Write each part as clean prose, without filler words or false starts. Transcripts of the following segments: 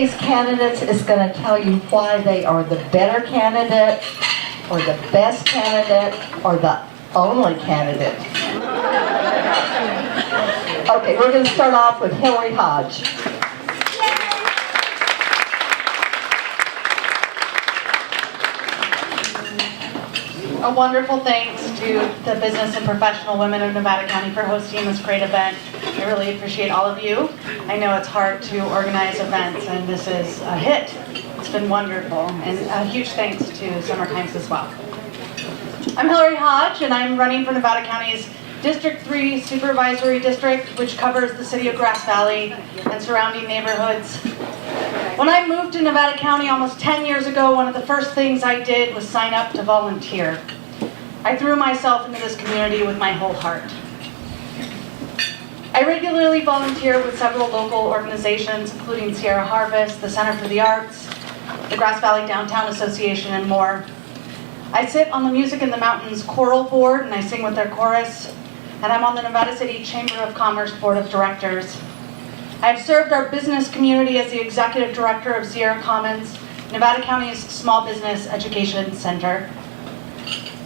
these candidates is going to tell you why they are the better candidate, or the best candidate, or the only candidate. Okay, we're going to start off with Hillary Hodge. A wonderful thanks to the business and professional women of Nevada County for hosting this great event. I really appreciate all of you. I know it's hard to organize events, and this is a hit. It's been wonderful, and a huge thanks to Summer Times as well. I'm Hillary Hodge, and I'm running for Nevada County's District 3 Supervisory District, which covers the city of Grass Valley and surrounding neighborhoods. When I moved to Nevada County almost 10 years ago, one of the first things I did was sign up to volunteer. I threw myself into this community with my whole heart. I regularly volunteer with several local organizations, including Sierra Harvest, the Center for the Arts, the Grass Valley Downtown Association, and more. I sit on the Music in the Mountains Choral Board, and I sing with their chorus, and I'm on the Nevada City Chamber of Commerce Board of Directors. I've served our business community as the Executive Director of Sierra Commons, Nevada County's Small Business Education Center.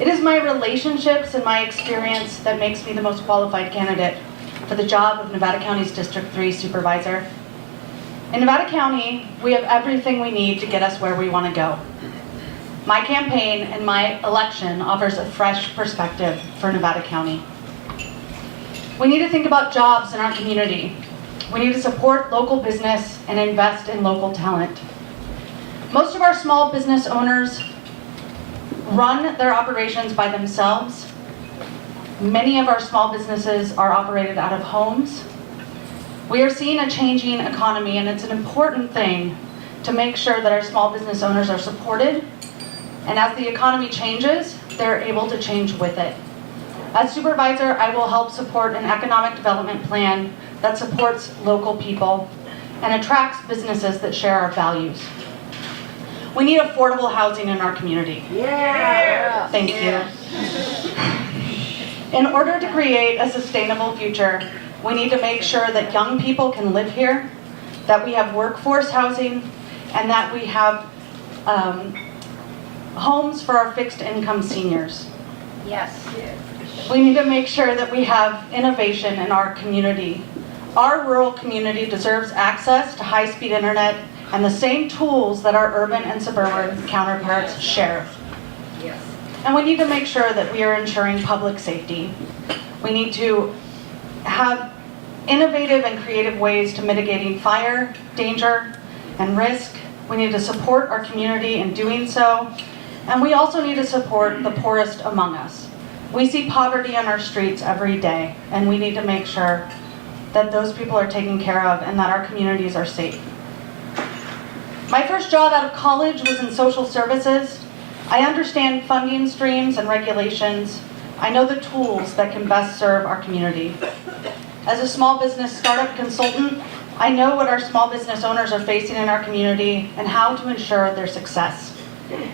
It is my relationships and my experience that makes me the most qualified candidate for the job of Nevada County's District 3 Supervisor. In Nevada County, we have everything we need to get us where we want to go. My campaign and my election offers a fresh perspective for Nevada County. We need to think about jobs in our community. We need to support local business and invest in local talent. Most of our small business owners run their operations by themselves. Many of our small businesses are operated out of homes. We are seeing a changing economy, and it's an important thing to make sure that our small business owners are supported, and as the economy changes, they're able to change with it. As supervisor, I will help support an economic development plan that supports local people and attracts businesses that share our values. We need affordable housing in our community. Yeah. Thank you. In order to create a sustainable future, we need to make sure that young people can live here, that we have workforce housing, and that we have homes for our fixed income seniors. Yes. We need to make sure that we have innovation in our community. Our rural community deserves access to high-speed internet and the same tools that our urban and suburban counterparts share. Yes. And we need to make sure that we are ensuring public safety. We need to have innovative and creative ways to mitigating fire, danger, and risk. We need to support our community in doing so. And we also need to support the poorest among us. We see poverty on our streets every day, and we need to make sure that those people are taken care of and that our communities are safe. My first job out of college was in social services. I understand funding streams and regulations. I know the tools that can best serve our community. As a small business startup consultant, I know what our small business owners are facing in our community and how to ensure their success.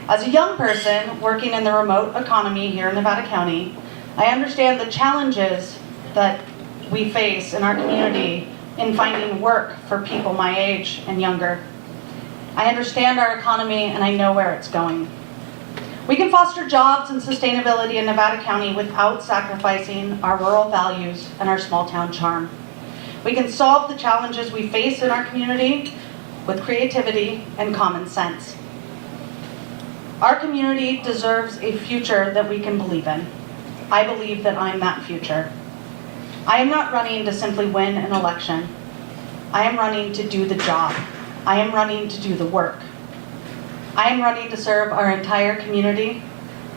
As a young person working in the remote economy here in Nevada County, I understand the challenges that we face in our community in finding work for people my age and younger. I understand our economy and I know where it's going. We can foster jobs and sustainability in Nevada County without sacrificing our rural values and our small town charm. We can solve the challenges we face in our community with creativity and common sense. Our community deserves a future that we can believe in. I believe that I'm that future. I am not running to simply win an election. I am running to do the job. I am running to do the work. I am running to serve our entire community.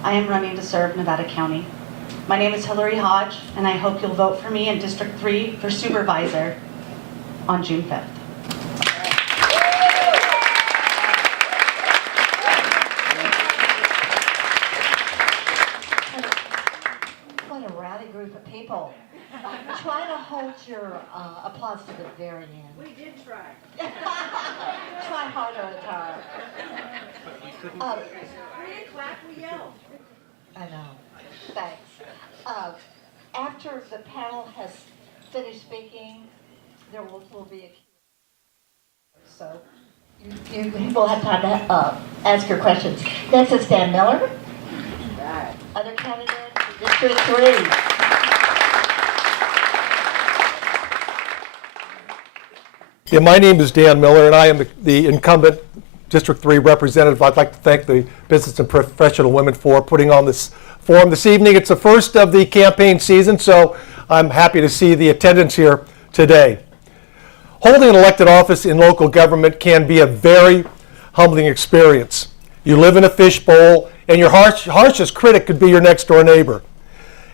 I am running to serve Nevada County. My name is Hillary Hodge, and I hope you'll vote for me in District 3 for Supervisor on June 5th. What a rowdy group of people. Try to hold your applause to the very end. We did try. Try harder at time. We didn't clap, we yelled. I know. Thanks. After the panel has finished speaking, there will be a Q&A. So You will have time to ask your questions. Next is Dan Miller. Other candidate, District 3. Yeah, my name is Dan Miller, and I am the incumbent District 3 representative. I'd like to thank the Business and Professional Women for putting on this forum this evening. It's the first of the campaign season, so I'm happy to see the attendance here today. Holding an elected office in local government can be a very humbling experience. You live in a fishbowl, and your harshest critic could be your next door neighbor.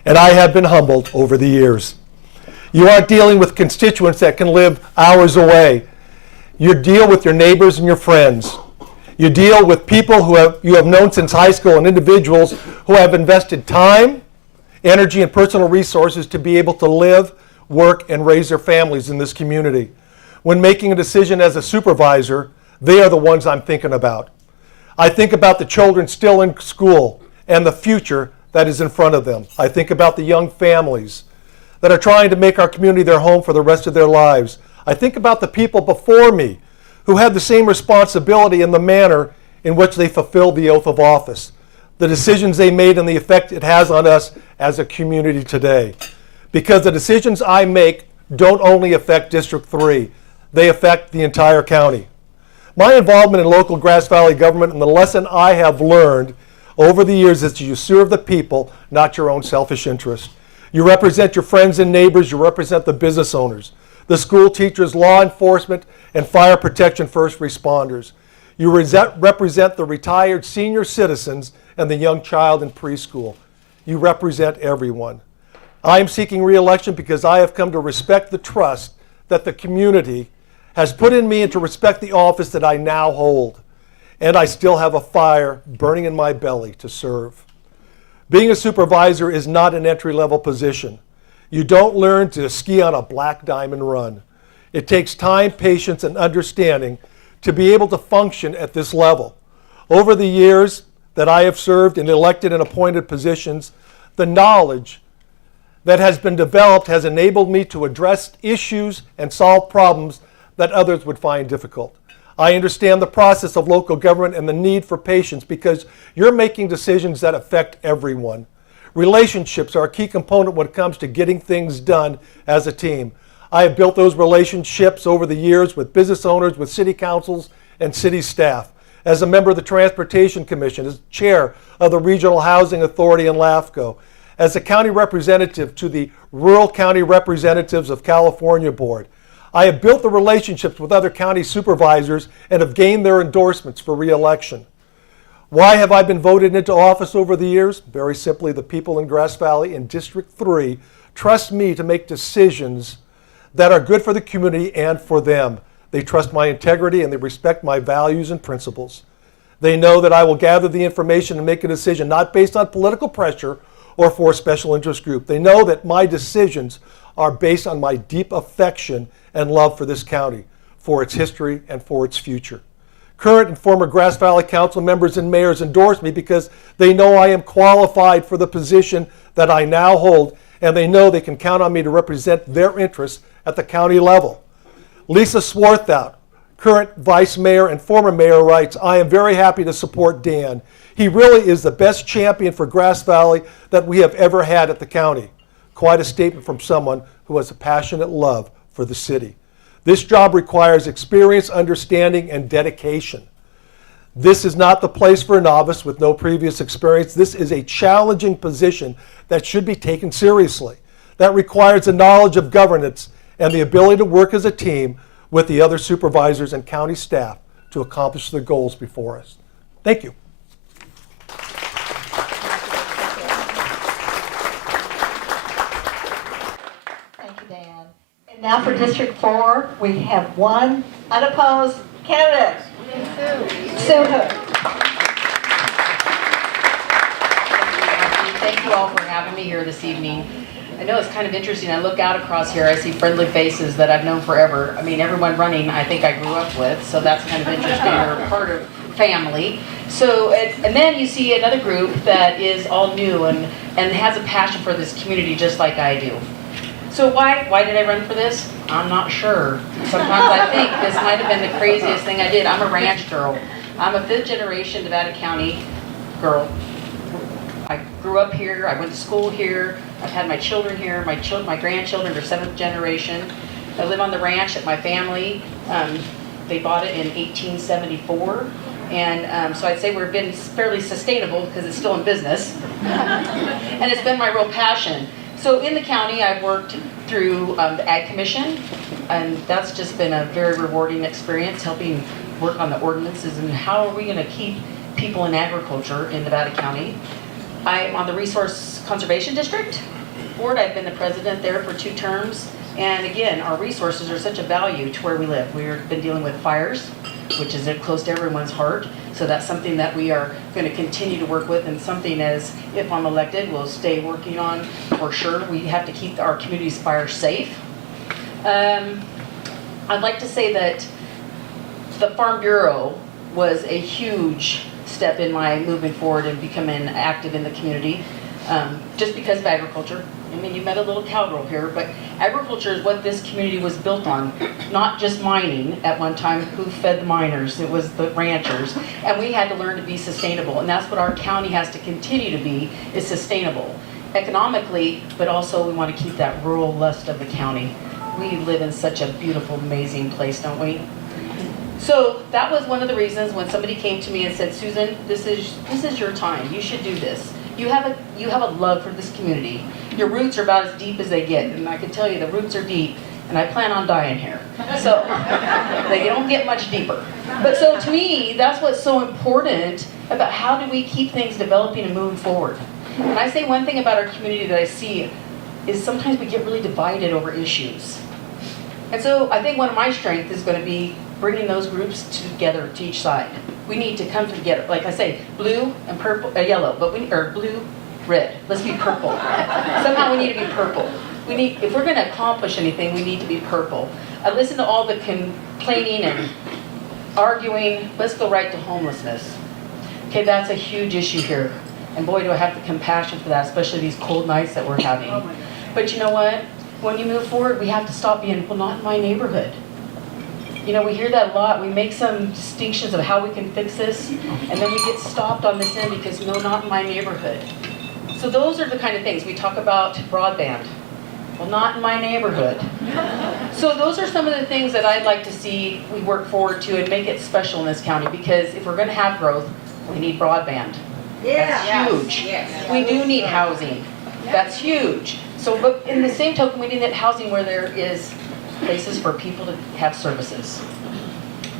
And I have been humbled over the years. You aren't dealing with constituents that can live hours away. You deal with your neighbors and your friends. You deal with people you have known since high school and individuals who have invested time, energy, and personal resources to be able to live, work, and raise their families in this community. When making a decision as a supervisor, they are the ones I'm thinking about. I think about the children still in school and the future that is in front of them. I think about the young families that are trying to make our community their home for the rest of their lives. I think about the people before me who had the same responsibility in the manner in which they fulfilled the oath of office, the decisions they made and the effect it has on us as a community today. Because the decisions I make don't only affect District 3, they affect the entire county. My involvement in local Grass Valley government and the lesson I have learned over the years is that you serve the people, not your own selfish interest. You represent your friends and neighbors, you represent the business owners, the school teachers, law enforcement, and fire protection first responders. You represent the retired senior citizens and the young child in preschool. You represent everyone. I am seeking re-election because I have come to respect the trust that the community has put in me and to respect the office that I now hold. And I still have a fire burning in my belly to serve. Being a supervisor is not an entry-level position. You don't learn to ski on a black diamond run. It takes time, patience, and understanding to be able to function at this level. Over the years that I have served in elected and appointed positions, the knowledge that has been developed has enabled me to address issues and solve problems that others would find difficult. I understand the process of local government and the need for patience because you're making decisions that affect everyone. Relationships are a key component when it comes to getting things done as a team. I have built those relationships over the years with business owners, with city councils, and city staff. As a member of the Transportation Commission, as chair of the Regional Housing Authority in LAFCO, as a county representative to the Rural County Representatives of California Board, I have built the relationships with other county supervisors and have gained their endorsements for re-election. Why have I been voted into office over the years? Very simply, the people in Grass Valley in District 3 trust me to make decisions that are good for the community and for them. They trust my integrity and they respect my values and principles. They know that I will gather the information and make a decision not based on political pressure or for a special interest group. They know that my decisions are based on my deep affection and love for this county, for its history and for its future. Current and former Grass Valley Council members and mayors endorse me because they know I am qualified for the position that I now hold, and they know they can count on me to represent their interests at the county level. Lisa Swarthout, current vice mayor and former mayor, writes, "I am very happy to support Dan. He really is the best champion for Grass Valley that we have ever had at the county." Quite a statement from someone who has a passionate love for the city. This job requires experience, understanding, and dedication. This is not the place for a novice with no previous experience. This is a challenging position that should be taken seriously. That requires a knowledge of governance and the ability to work as a team with the other supervisors and county staff to accomplish the goals before us. Thank you. Thank you, Dan. And now for District 4, we have one unopposed candidate. Sue Hood. Thank you all for having me here this evening. I know it's kind of interesting. I look out across here, I see friendly faces that I've known forever. I mean, everyone running I think I grew up with, so that's kind of interesting. They're part of family. So, and then you see another group that is all new and has a passion for this community just like I do. So why did I run for this? I'm not sure. Sometimes I think this might have been the craziest thing I did. I'm a ranch girl. I'm a 5th generation Nevada County girl. I grew up here, I went to school here, I've had my children here, my grandchildren are 7th generation. I live on the ranch at my family. They bought it in 1874. And so I'd say we've been fairly sustainable because it's still in business. And it's been my real passion. So in the county, I've worked through the Ag Commission, and that's just been a very rewarding experience, helping work on the ordinances and how are we going to keep people in agriculture in Nevada County. I'm on the Resource Conservation District Board. I've been the president there for 2 terms. And again, our resources are such a value to where we live. We've been dealing with fires, which is close to everyone's heart. So that's something that we are going to continue to work with, and something as, if I'm elected, we'll stay working on for sure. We have to keep our community's fires safe. I'd like to say that the Farm Bureau was a huge step in my moving forward and becoming active in the community, just because of agriculture. I mean, you met a little cowgirl here, but agriculture is what this community was built on, not just mining at one time. Who fed the miners? It was the ranchers. And we had to learn to be sustainable, and that's what our county has to continue to be, is sustainable. Economically, but also we want to keep that rural lust of the county. We live in such a beautiful, amazing place, don't we? So that was one of the reasons when somebody came to me and said, Susan, this is your time. You should do this. You have a love for this community. Your roots are about as deep as they get, and I can tell you the roots are deep, and I plan on dying here. So they don't get much deeper. But so to me, that's what's so important about how do we keep things developing and moving forward. And I say one thing about our community that I see is sometimes we get really divided over issues. And so I think one of my strengths is going to be bringing those groups together to each side. We need to come together. Like I say, blue and purple, yellow, or blue, red. Let's be purple. Somehow we need to be purple. If we're going to accomplish anything, we need to be purple. I listen to all the complaining and arguing. Let's go right to homelessness. Okay, that's a huge issue here. And boy, do I have the compassion for that, especially these cold nights that we're having. But you know what? When you move forward, we have to stop being, well, not in my neighborhood. You know, we hear that a lot. We make some distinctions of how we can fix this, and then we get stopped on this end because, no, not in my neighborhood. So those are the kind of things. We talk about broadband. Well, not in my neighborhood. So those are some of the things that I'd like to see we work forward to and make it special in this county, because if we're going to have growth, we need broadband. That's huge. Yes. We do need housing. That's huge. So, but in the same token, we need that housing where there is places for people to have services.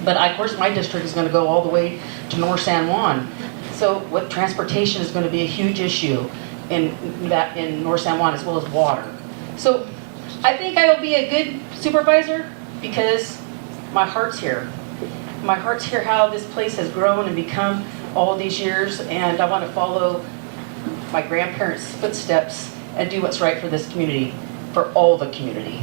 But of course, my district is going to go all the way to North San Juan. So, what transportation is going to be a huge issue in North San Juan, as well as water. So, I think I will be a good supervisor because my heart's here. My heart's here how this place has grown and become all these years, and I want to follow my grandparents' footsteps and do what's right for this community, for all the community.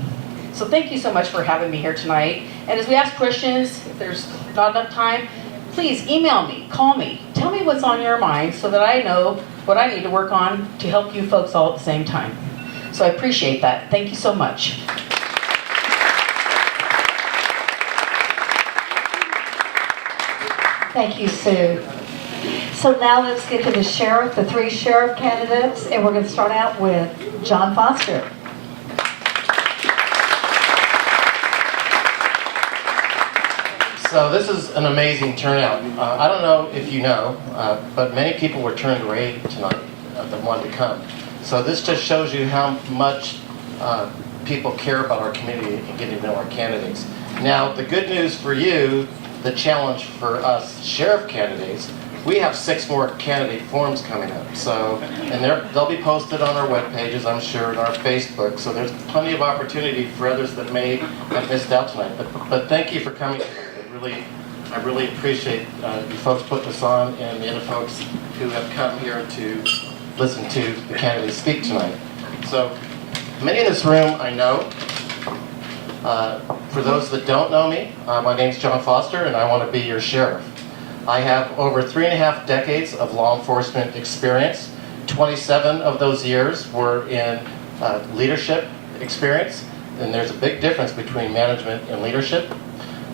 So thank you so much for having me here tonight. And as we ask questions, if there's not enough time, please email me, call me, tell me what's on your mind so that I know what I need to work on to help you folks all at the same time. So I appreciate that. Thank you so much. Thank you, Sue. So now let's get to the sheriff, the 3 sheriff candidates, and we're going to start out with John Foster. So this is an amazing turnout. I don't know if you know, but many people were turned away tonight that wanted to come. So this just shows you how much people care about our community and getting to know our candidates. Now, the good news for you, the challenge for us sheriff candidates, we have 6 more candidate forms coming up. So, and they'll be posted on our web pages, I'm sure, and our Facebook. So there's plenty of opportunity for others that may have missed out tonight. But thank you for coming. I really appreciate you folks putting this on, and the other folks who have come here to listen to the candidates speak tonight. So many in this room I know. For those that don't know me, my name's John Foster, and I want to be your sheriff. I have over 3.5 decades of law enforcement experience. 27 of those years were in leadership experience, and there's a big difference between management and leadership.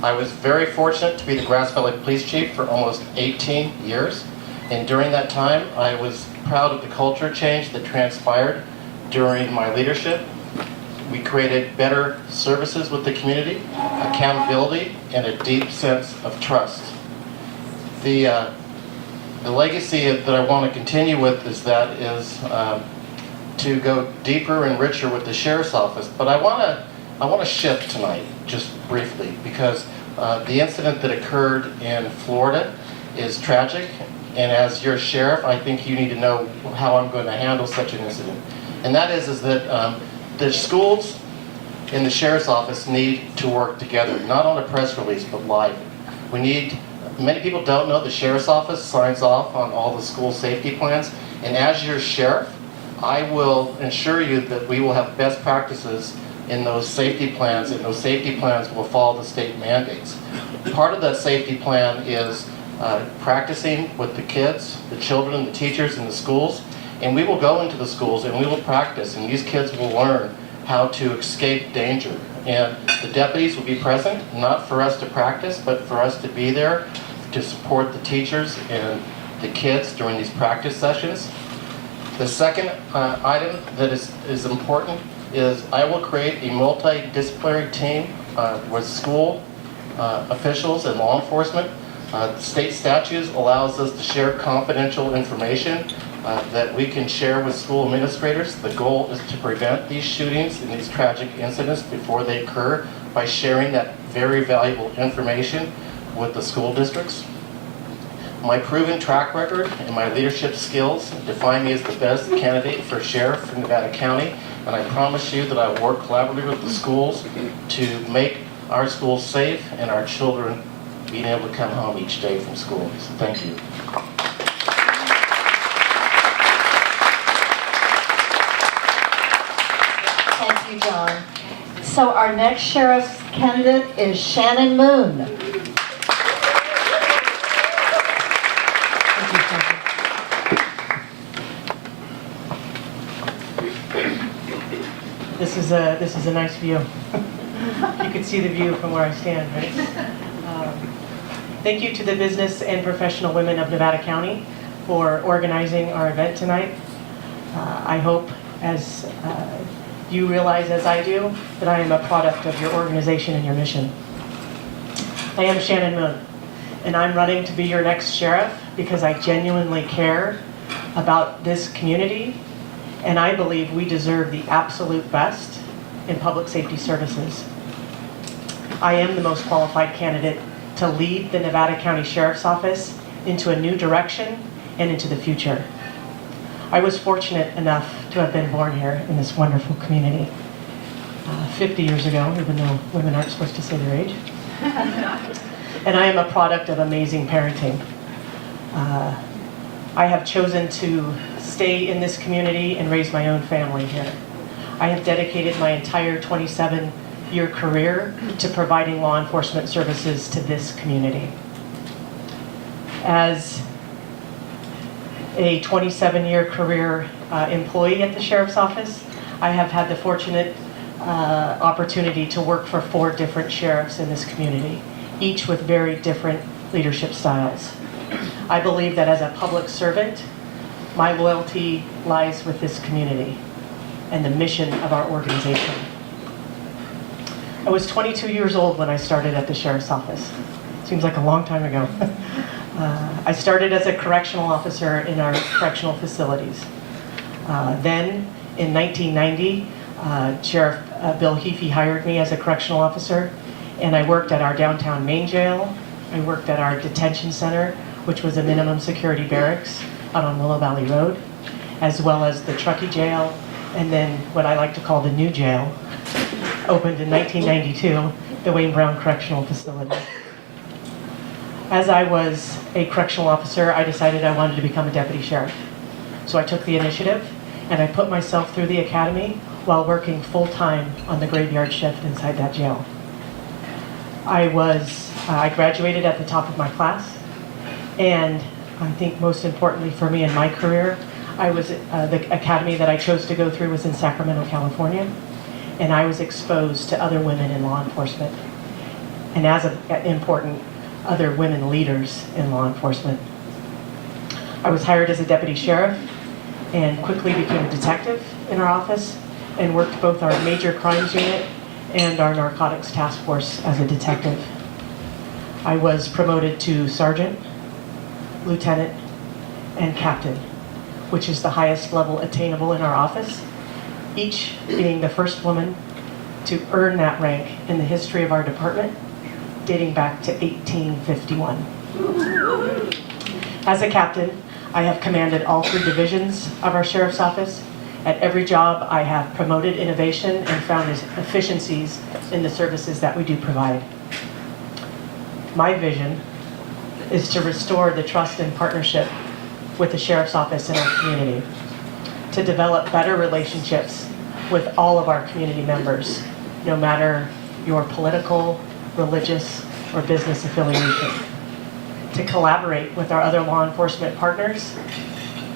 I was very fortunate to be the Grass Valley Police Chief for almost 18 years. And during that time, I was proud of the culture change that transpired during my leadership. We created better services with the community, accountability, and a deep sense of trust. The legacy that I want to continue with is to go deeper and richer with the Sheriff's Office. But I want to shift tonight, just briefly, because the incident that occurred in Florida is tragic. And as your sheriff, I think you need to know how I'm going to handle such an incident. And that is that the schools and the Sheriff's Office need to work together, not on a press release, but live. Many people don't know the Sheriff's Office signs off on all the school safety plans. And as your sheriff, I will ensure you that we will have best practices in those safety plans, and those safety plans will follow the state mandates. Part of that safety plan is practicing with the kids, the children, and the teachers in the schools. And we will go into the schools and we will practice, and these kids will learn how to escape danger. And the deputies will be present, not for us to practice, but for us to be there to support the teachers and the kids during these practice sessions. The second item that is important is I will create a multidisciplinary team with school officials and law enforcement. State statutes allows us to share confidential information that we can share with school administrators. The goal is to prevent these shootings and these tragic incidents before they occur by sharing that very valuable information with the school districts. My proven track record and my leadership skills define me as the best candidate for sheriff in Nevada County, and I promise you that I will work collaboratively with the schools to make our schools safe and our children being able to come home each day from school. So thank you. Thank you, John. So our next sheriff's candidate is Shannon Moon. This is a nice view. You can see the view from where I stand, right? Thank you to the business and professional women of Nevada County for organizing our event tonight. I hope, as you realize as I do, that I am a product of your organization and your mission. I am Shannon Moon, and I'm running to be your next sheriff because I genuinely care about this community, and I believe we deserve the absolute best in public safety services. I am the most qualified candidate to lead the Nevada County Sheriff's Office into a new direction and into the future. I was fortunate enough to have been born here in this wonderful community 50 years ago, even though women aren't supposed to say their age. And I am a product of amazing parenting. I have chosen to stay in this community and raise my own family here. I have dedicated my entire 27-year career to providing law enforcement services to this community. As a 27-year career employee at the Sheriff's Office, I have had the fortunate opportunity to work for 4 different sheriffs in this community, each with very different leadership styles. I believe that as a public servant, my loyalty lies with this community and the mission of our organization. I was 22 years old when I started at the Sheriff's Office. Seems like a long time ago. I started as a correctional officer in our correctional facilities. Then, in 1990, Sheriff Bill Heafy hired me as a correctional officer, and I worked at our downtown main jail. I worked at our detention center, which was a minimum security barracks out on Willow Valley Road, as well as the Truckee Jail, and then what I like to call the new jail, opened in 1992, the Wayne Brown Correctional Facility. As I was a correctional officer, I decided I wanted to become a deputy sheriff. So I took the initiative, and I put myself through the academy while working full-time on the graveyard shift inside that jail. I graduated at the top of my class, and I think most importantly for me in my career, the academy that I chose to go through was in Sacramento, California. and I was exposed to other women in law enforcement, and as important, other women leaders in law enforcement. I was hired as a deputy sheriff and quickly became a detective in our office and worked both our major crimes unit and our narcotics task force as a detective. I was promoted to sergeant, lieutenant, and captain, which is the highest level attainable in our office, each being the first woman to earn that rank in the history of our department, dating back to 1851. As a captain, I have commanded all 3 divisions of our sheriff's office. At every job, I have promoted innovation and found efficiencies in the services that we do provide. My vision is to restore the trust and partnership with the sheriff's office in our community, to develop better relationships with all of our community members, no matter your political, religious, or business affiliation, to collaborate with our other law enforcement partners,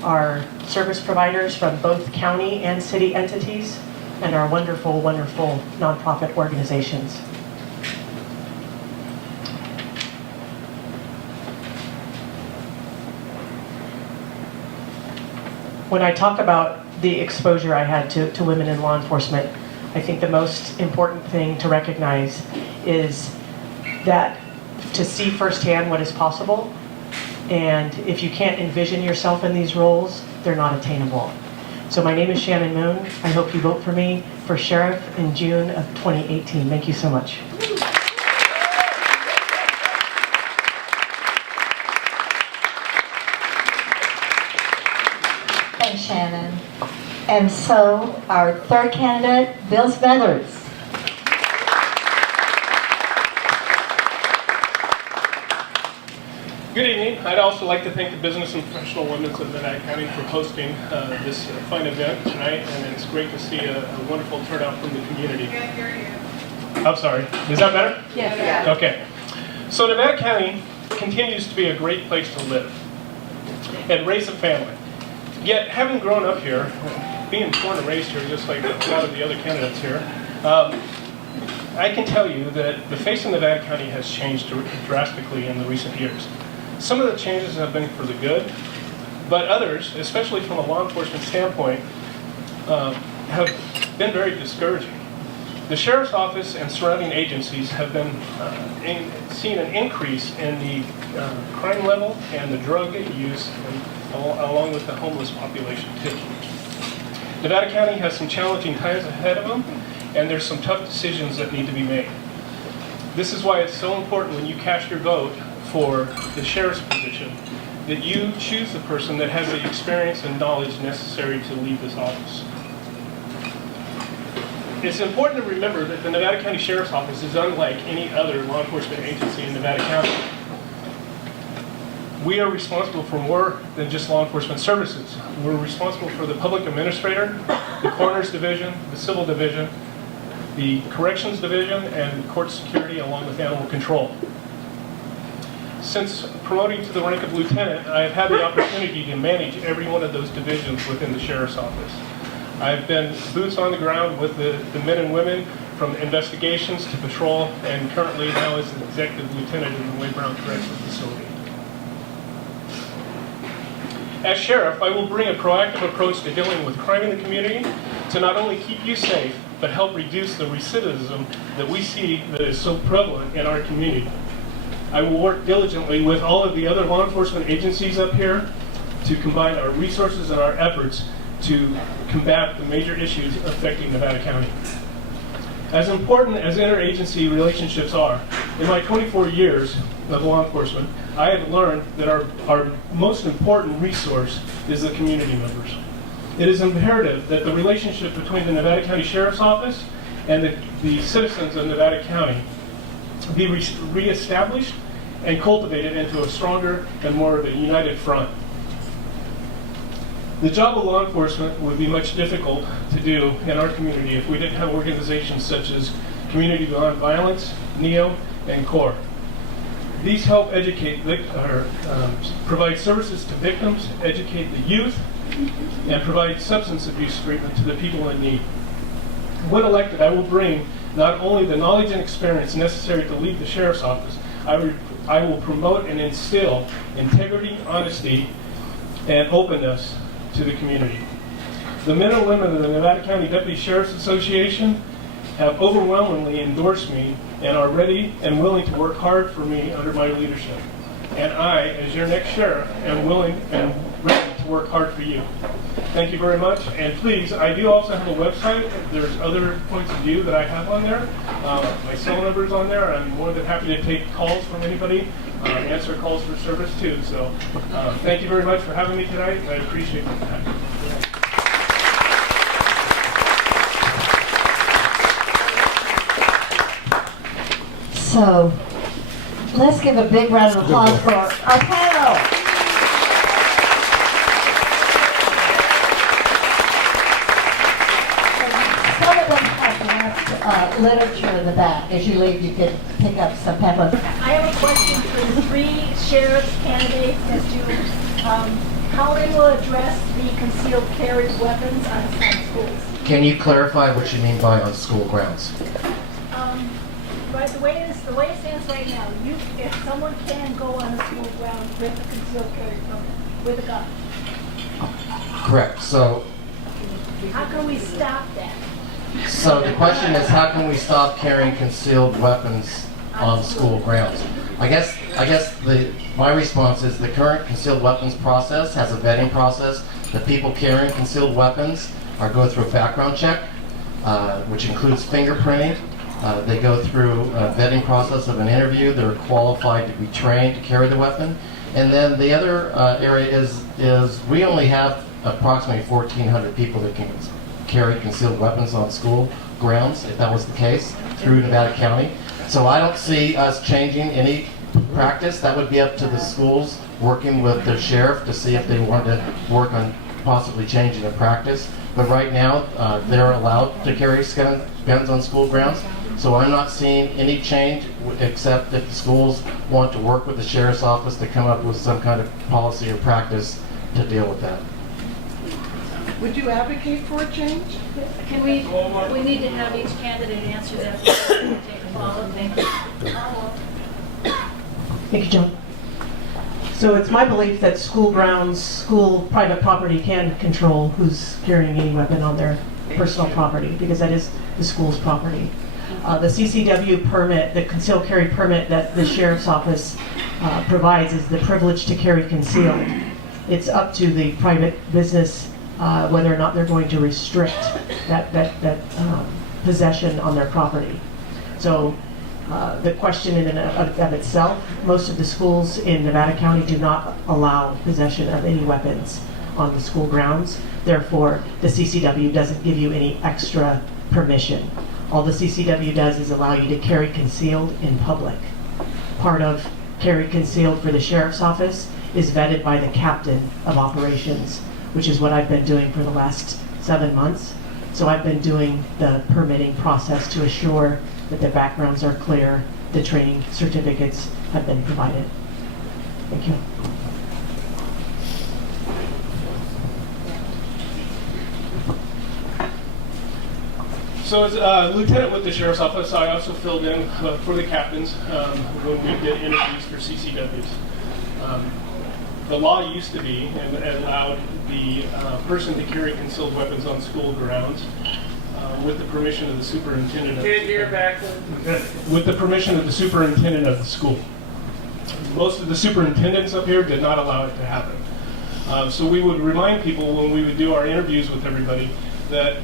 our service providers from both county and city entities, and our wonderful, wonderful nonprofit organizations. When I talk about the exposure I had to women in law enforcement, I think the most important thing to recognize is that to see firsthand what is possible, and if you can't envision yourself in these roles, they're not attainable. So my name is Shannon Moon. I hope you vote for me for sheriff in June of 2018. Thank you so much. Thanks, Shannon. And so our third candidate, Bill Smethers. Good evening. I'd also like to thank the Business and Professional Women of Nevada County for hosting this fun event tonight, and it's great to see a wonderful turnout from the community. I'm sorry. Is that better? Yes. Okay. So Nevada County continues to be a great place to live and raise a family. Yet, having grown up here, being born and raised here, just like a lot of the other candidates here, I can tell you that the face of Nevada County has changed drastically in the recent years. Some of the changes have been for the good, but others, especially from a law enforcement standpoint, have been very discouraging. The Sheriff's Office and surrounding agencies have been seen an increase in the crime level and the drug use, along with the homeless population too. Nevada County has some challenging times ahead of them, and there's some tough decisions that need to be made. This is why it's so important when you cast your vote for the sheriff's position that you choose the person that has the experience and knowledge necessary to lead this office. It's important to remember that the Nevada County Sheriff's Office is unlike any other law enforcement agency in Nevada County. We are responsible for more than just law enforcement services. We're responsible for the public administrator, the coroner's division, the civil division, the corrections division, and court security, along with animal control. Since promoting to the rank of lieutenant, I have had the opportunity to manage every one of those divisions within the sheriff's office. I've been boots on the ground with the men and women from investigations to patrol, and currently now as an executive lieutenant in the Wade Brown Correctional Facility. As sheriff, I will bring a proactive approach to dealing with crime in the community to not only keep you safe, but help reduce the recidivism that we see that is so prevalent in our community. I will work diligently with all of the other law enforcement agencies up here to combine our resources and our efforts to combat the major issues affecting Nevada County. As important as interagency relationships are, in my 24 years of law enforcement, I have learned that our most important resource is the community members. It is imperative that the relationship between the Nevada County Sheriff's Office and the citizens of Nevada County be reestablished and cultivated into a stronger and more of a united front. The job of law enforcement would be much difficult to do in our community if we didn't have organizations such as Community Beyond Violence, NEO, and CORE. These help educate, provide services to victims, educate the youth, and provide substance abuse treatment to the people in need. when elected, I will bring not only the knowledge and experience necessary to lead the sheriff's office, I will promote and instill integrity, honesty, and openness to the community. The men and women of the Nevada County Deputy Sheriff's Association have overwhelmingly endorsed me and are ready and willing to work hard for me under my leadership. And I, as your next sheriff, am willing and ready to work hard for you. Thank you very much. And please, I do also have a website. There's other points of view that I have on there. My cell number is on there. I'm more than happy to take calls from anybody, answer calls for service too. So thank you very much for having me tonight. I appreciate that. So, let's give a big round of applause for our panel. Some of them have literature in the back. As you leave, you can pick up some pamphlets. I have a question for the three sheriff's candidates as to how they will address the concealed carry weapons on schools. Can you clarify what you mean by on school grounds? Right, the way it stands right now, if someone can go on a school ground with a concealed carry permit, with a gun, Correct. So how can we stop that? the question is, how can we stop carrying concealed weapons on school grounds? I guess my response is the current concealed weapons process has a vetting process. The people carrying concealed weapons go through a background check, which includes fingerprinting. They go through a vetting process of an interview. They're qualified to be trained to carry the weapon. And then the other area is we only have approximately 1,400 people that can carry concealed weapons on school grounds, if that was the case, through Nevada County. So I don't see us changing any practice. That would be up to the schools working with their sheriff to see if they want to work on possibly changing the practice. But right now, they're allowed to carry guns on school grounds. So I'm not seeing any change except if the schools want to work with the sheriff's office to come up with some kind of policy or practice to deal with that. Would you advocate for a change? Can we need to have each candidate answer that. Take a follow. Thank you. Thank you, John. So it's my belief that school grounds, school private property can control who's carrying any weapon on their personal property, because that is the school's property. The CCW permit, the concealed carry permit that the sheriff's office provides is the privilege to carry concealed. It's up to the private business whether or not they're going to restrict that possession on their property. So the question in and of itself, most of the schools in Nevada County do not allow possession of any weapons on the school grounds. Therefore, the CCW doesn't give you any extra permission. All the CCW does is allow you to carry concealed in public. Part of carry concealed for the sheriff's office is vetted by the captain of operations, which is what I've been doing for the last 7 months. So I've been doing the permitting process to assure that the backgrounds are clear, the training certificates have been provided. Thank you. So as a lieutenant with the sheriff's office, I also filled in for the captains when we did interviews for CCWs. The law used to be and allowed the person to carry concealed weapons on school grounds with the permission of the superintendent. With the permission of the superintendent of the school. Most of the superintendents up here did not allow it to happen. So we would remind people when we would do our interviews with everybody that,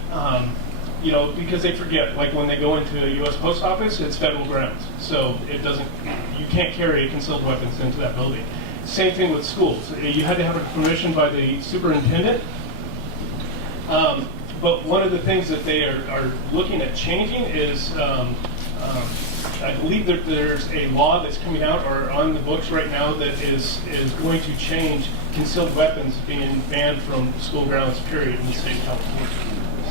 because they forget, like when they go into a U.S. post office, it's federal grounds. So you can't carry concealed weapons into that building. Same thing with schools. You had to have a permission by the superintendent. But one of the things that they are looking at changing is, I believe that there's a law that's coming out or on the books right now that is going to change concealed weapons being banned from school grounds, period, in the state of California.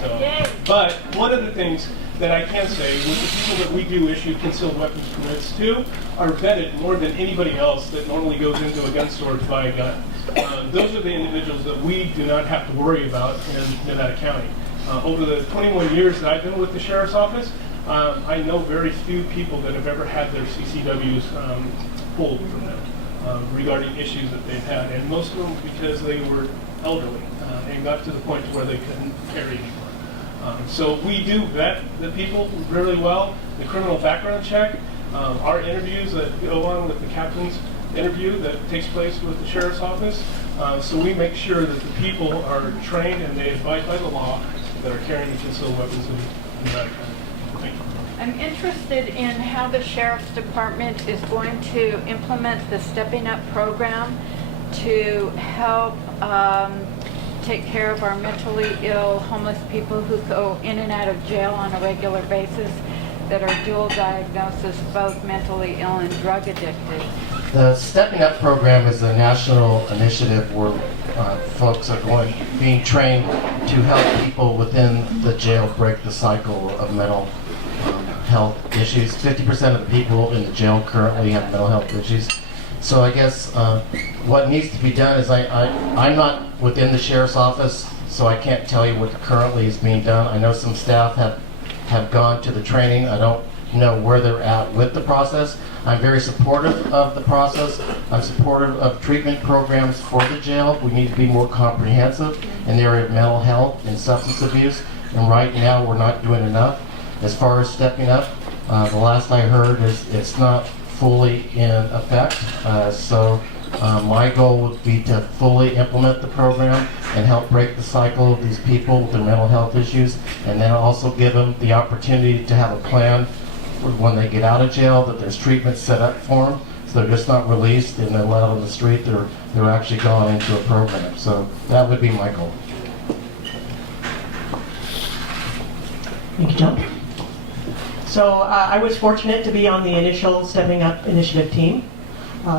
So, but one of the things that I can say with the people that we do issue concealed weapons permits to are vetted more than anybody else that normally goes into a gun store to buy a gun. Those are the individuals that we do not have to worry about in Nevada County. Over the 21 years that I've been with the Sheriff's Office, I know very few people that have ever had their CCWs pulled from them regarding issues that they've had, and most of them because they were elderly and got to the point where they couldn't carry anymore. So we do vet the people really well. The criminal background check, our interviews that go on with the captain's interview that takes place with the Sheriff's Office. So we make sure that the people are trained and they abide by the law that are carrying concealed weapons in Nevada County. Thank you. I'm interested in how the Sheriff's Department is going to implement the Stepping Up program to help take care of our mentally ill homeless people who go in and out of jail on a regular basis that are dual diagnosis, both mentally ill and drug addicted. The Stepping Up program is a national initiative where folks are being trained to help people within the jail break the cycle of mental health issues. 50% of the people in the jail currently have mental health issues. So I guess what needs to be done is I'm not within the Sheriff's Office, so I can't tell you what currently is being done. I know some staff have gone to the training. I don't know where they're at with the process. I'm very supportive of the process. I'm supportive of treatment programs for the jail. We need to be more comprehensive in the area of mental health and substance abuse. And right now, we're not doing enough. As far as stepping up, the last I heard is it's not fully in effect. So my goal would be to fully implement the program and help break the cycle of these people with their mental health issues, and then also give them the opportunity to have a plan when they get out of jail, that there's treatment set up for them, so they're just not released and then let on the street. They're actually going into a program. So that would be my goal. Thank you, John. So I was fortunate to be on the initial Stepping Up initiative team.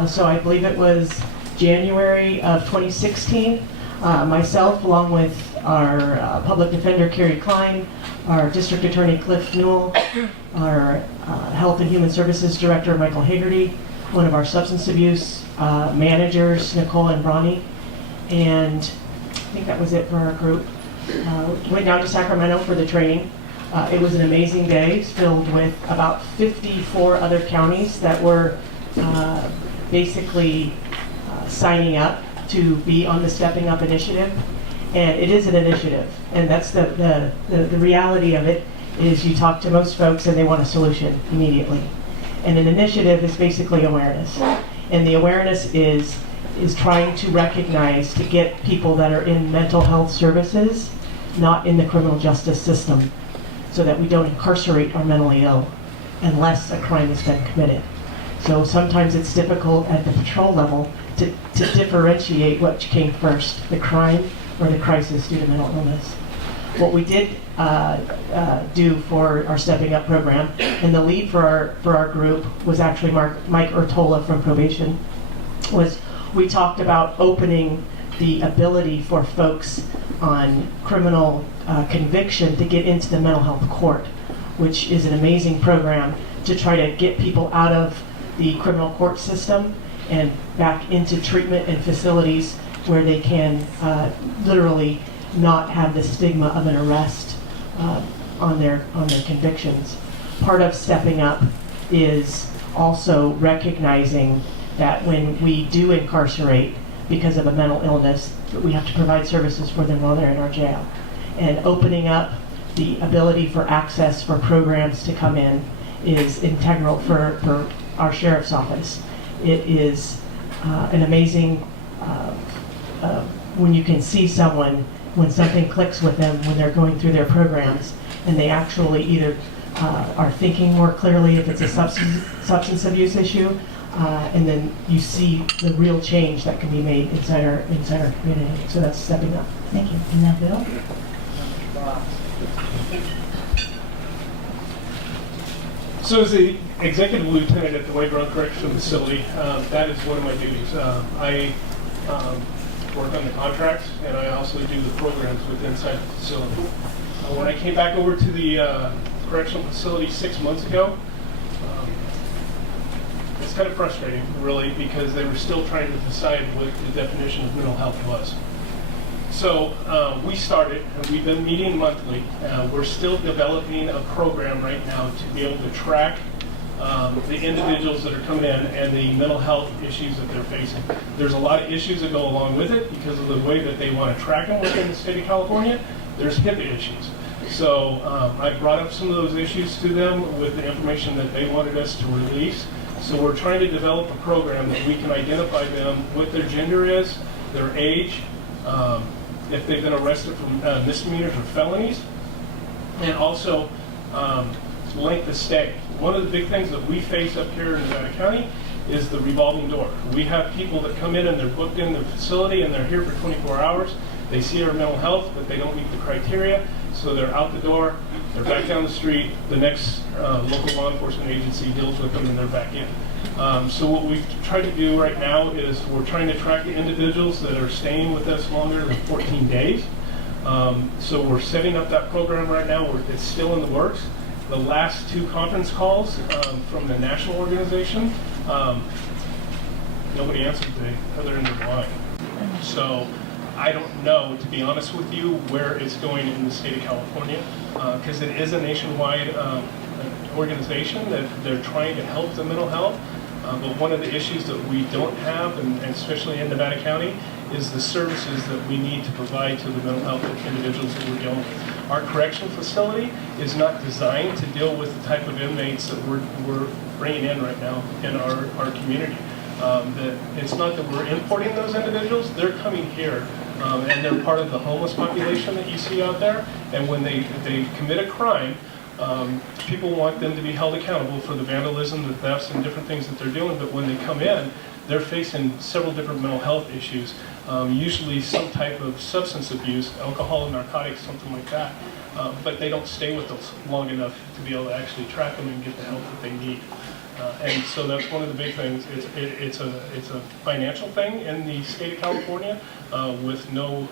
So I believe it was January of 2016. Myself, along with our public defender, Carrie Klein, our district attorney, Cliff Newell, our health and human services director, Michael Hagerty, one of our substance abuse managers, Nicole and Bronny, and I think that was it for our group. Went down to Sacramento for the training. It was an amazing day, filled with about 54 other counties that were basically signing up to be on the Stepping Up initiative. And it is an initiative, and that's the reality of it, is you talk to most folks and they want a solution immediately. And an initiative is basically awareness. And the awareness is trying to recognize, to get people that are in mental health services, not in the criminal justice system, so that we don't incarcerate our mentally ill unless a crime has been committed. So sometimes it's difficult at the patrol level to differentiate what came first, the crime or the crisis due to mental illness. What we did do for our Stepping Up program, and the lead for our group was actually Mike Ortola from probation, was we talked about opening the ability for folks on criminal conviction to get into the mental health court, which is an amazing program to try to get people out of the criminal court system and back into treatment and facilities where they can literally not have the stigma of an arrest on their convictions. Part of Stepping Up is also recognizing that when we do incarcerate because of a mental illness, we have to provide services for them while they're in our jail. And opening up the ability for access for programs to come in is integral for our Sheriff's Office. It is an amazing, when you can see someone, when something clicks with them, when they're going through their programs, and they actually either are thinking more clearly if it's a substance abuse issue, and then you see the real change that can be made inside our community. So that's Stepping Up. Thank you. And now Bill? So as the executive lieutenant at the Wade Run Correctional Facility, that is one of my duties. I work on the contracts, and I also do the programs within inside the facility. When I came back over to the correctional facility 6 months ago, it's kind of frustrating, really, because they were still trying to decide what the definition of mental health was. So we started, and we've been meeting monthly. We're still developing a program right now to be able to track the individuals that are coming in and the mental health issues that they're facing. There's a lot of issues that go along with it because of the way that they want to track them within the state of California. There's HIPAA issues. So I brought up some of those issues to them with the information that they wanted us to release. So we're trying to develop a program that we can identify them, what their gender is, their age, if they've been arrested for misdemeanors or felonies, and also length of stay. One of the big things that we face up here in Nevada County is the revolving door. We have people that come in and they're booked in the facility and they're here for 24 hours. They see our mental health, but they don't meet the criteria, so they're out the door, they're back down the street, the next local law enforcement agency deals with them and they're back in. So what we've tried to do right now is we're trying to track the individuals that are staying with us longer than 14 days. So we're setting up that program right now. It's still in the works. The last 2 conference calls from the national organization, nobody answered the other end of the line. So I don't know, to be honest with you, where it's going in the state of California, because it is a nationwide organization that they're trying to help the mental health. But one of the issues that we don't have, and especially in Nevada County, is the services that we need to provide to the mental health individuals that we're dealing with. Our correction facility is not designed to deal with the type of inmates that we're bringing in right now in our community. That it's not that we're importing those individuals, they're coming here and they're part of the homeless population that you see out there. And when they commit a crime, people want them to be held accountable for the vandalism, the thefts, and different things that they're doing. But when they come in, they're facing several different mental health issues, usually some type of substance abuse, alcohol, narcotics, something like that. But they don't stay with us long enough to be able to actually track them and get the help that they need. And so that's one of the big things. It's a financial thing in the state of California with no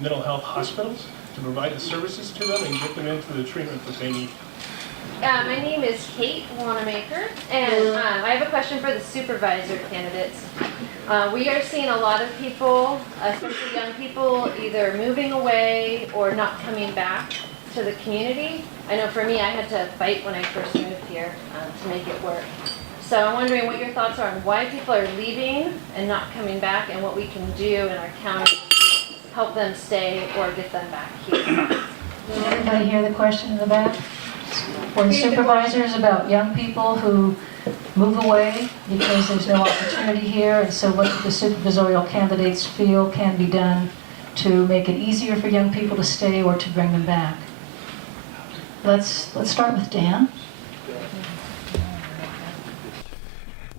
mental health hospitals to provide the services to them and get them into the treatment that they need. My name is Kate Wanamaker, and I have a question for the supervisor candidates. We are seeing a lot of people, especially young people, either moving away or not coming back to the community. I know for me, I had to fight when I first moved here to make it work. So I'm wondering what your thoughts are on why people are leaving and not coming back, and what we can do in our county to help them stay or get them back here. Did everybody hear the question in the back? For the supervisors about young people who move away because there's no opportunity here, and so what the supervisorial candidates feel can be done to make it easier for young people to stay or to bring them back. Let's start with Dan.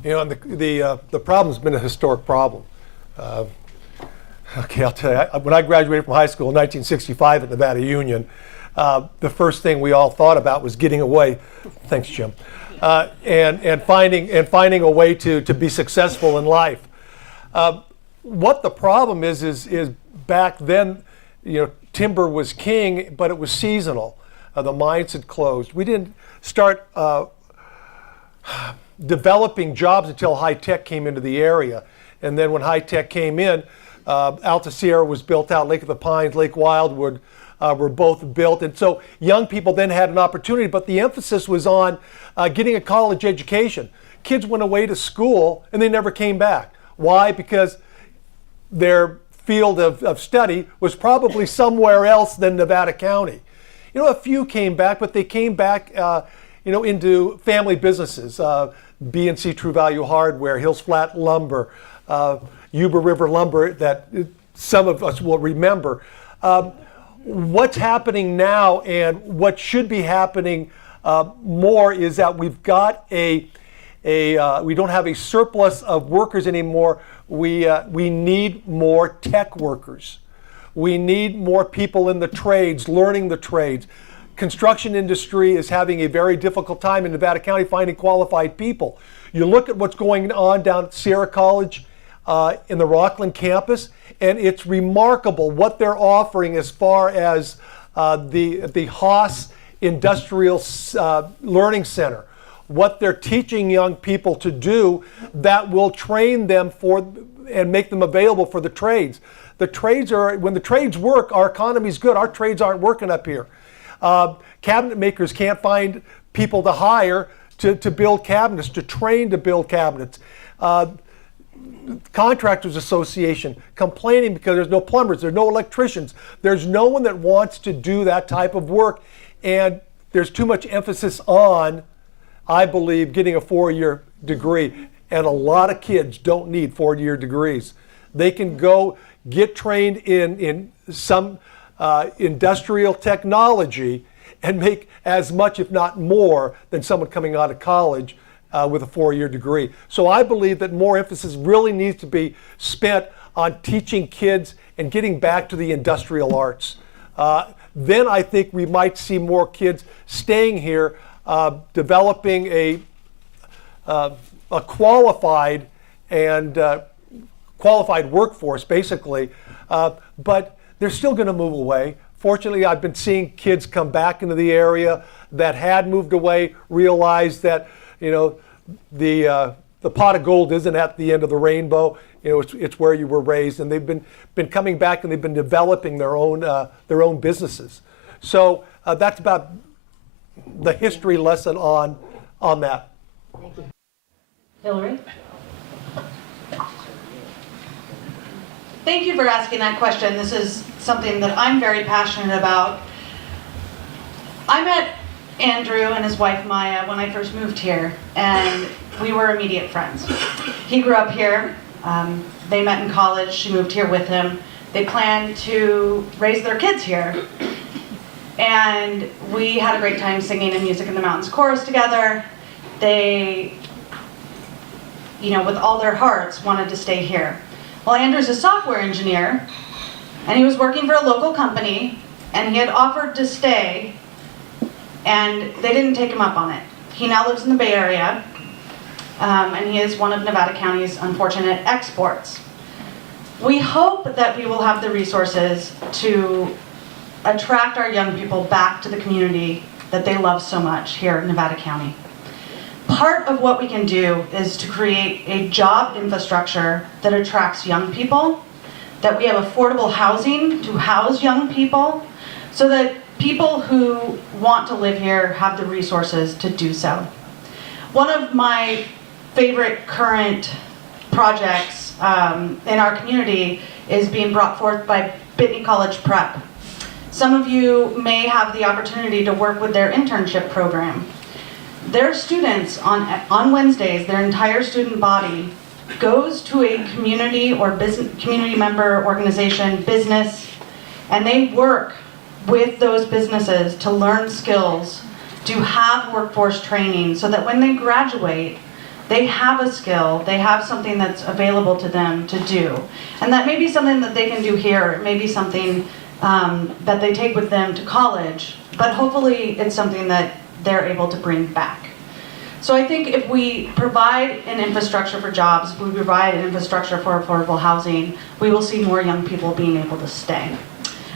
You know, and the problem's been a historic problem. Okay, I'll tell you, when I graduated from high school in 1965 at Nevada Union, the first thing we all thought about was getting away. Thanks, Jim. And finding a way to be successful in life. What the problem is back then, you know, timber was king, but it was seasonal. The mines had closed. We didn't start developing jobs until high tech came into the area. And then when high tech came in, Alta Sierra was built out, Lake of the Pines, Lake Wildwood were both built. And so young people then had an opportunity, but the emphasis was on getting a college education. Kids went away to school and they never came back. Why? Because their field of study was probably somewhere else than Nevada County. You know, a few came back, but they came back, you know, into family businesses. B&C True Value Hardware, Hills Flat Lumber, Yuba River Lumber that some of us will remember. What's happening now and what should be happening more is that we've got we don't have a surplus of workers anymore. We need more tech workers. We need more people in the trades, learning the trades. Construction industry is having a very difficult time in Nevada County finding qualified people. You look at what's going on down at Sierra College in the Rockland campus, and it's remarkable what they're offering as far as the Haas Industrial Learning Center, what they're teaching young people to do that will train them for and make them available for the trades. the trades are, when the trades work, our economy's good. Our trades aren't working up here. Cabinet makers can't find people to hire to build cabinets, to train to build cabinets. Contractors Association complaining because there's no plumbers, there's no electricians, there's no one that wants to do that type of work, and there's too much emphasis on, I believe, getting a 4-year degree, and a lot of kids don't need 4-year degrees. They can go get trained in some industrial technology and make as much, if not more, than someone coming out of college with a 4-year degree. So I believe that more emphasis really needs to be spent on teaching kids and getting back to the industrial arts. Then I think we might see more kids staying here, developing a qualified workforce, basically. But they're still going to move away. Fortunately, I've been seeing kids come back into the area that had moved away, realize that, you know, the pot of gold isn't at the end of the rainbow. You know, it's where you were raised, and they've been coming back, and they've been developing their own businesses. So that's about the history lesson on that. Thank you. Hillary? Thank you for asking that question. This is something that I'm very passionate about. I met Andrew and his wife Maya when I first moved here, and we were immediate friends. He grew up here. They met in college. She moved here with him. They planned to raise their kids here. And we had a great time singing in Music in the Mountains chorus together. They, you know, with all their hearts, wanted to stay here. Well, Andrew's a software engineer, and he was working for a local company, and he had offered to stay, and they didn't take him up on it. He now lives in the Bay Area, and he is one of Nevada County's unfortunate exports. We hope that we will have the resources to attract our young people back to the community that they love so much here in Nevada County. Part of what we can do is to create a job infrastructure that attracts young people, that we have affordable housing to house young people, so that people who want to live here have the resources to do so. One of my favorite current projects in our community is being brought forth by Bitney College Prep. Some of you may have the opportunity to work with their internship program. Their students on Wednesdays, their entire student body goes to a community or community member organization, business, and they work with those businesses to learn skills, to have workforce training, so that when they graduate, they have a skill, they have something that's available to them to do. And that may be something that they can do here, it may be something that they take with them to college, but hopefully it's something that they're able to bring back. So I think if we provide an infrastructure for jobs, if we provide an infrastructure for affordable housing, we will see more young people being able to stay.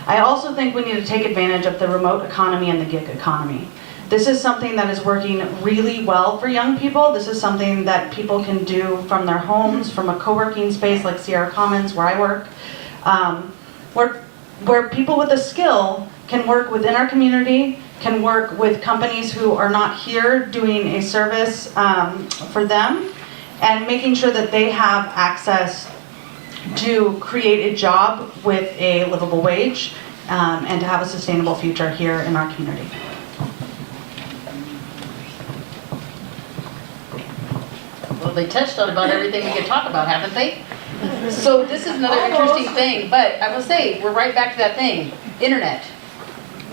I also think we need to take advantage of the remote economy and the gig economy. This is something that is working really well for young people. This is something that people can do from their homes, from a co-working space like Sierra Commons, where I work, where people with a skill can work within our community, can work with companies who are not here doing a service for them, and making sure that they have access to create a job with a livable wage and to have a sustainable future here in our community. Well, they touched on about everything we could talk about, haven't they? So this is another interesting thing, but I will say, we're right back to that thing, internet,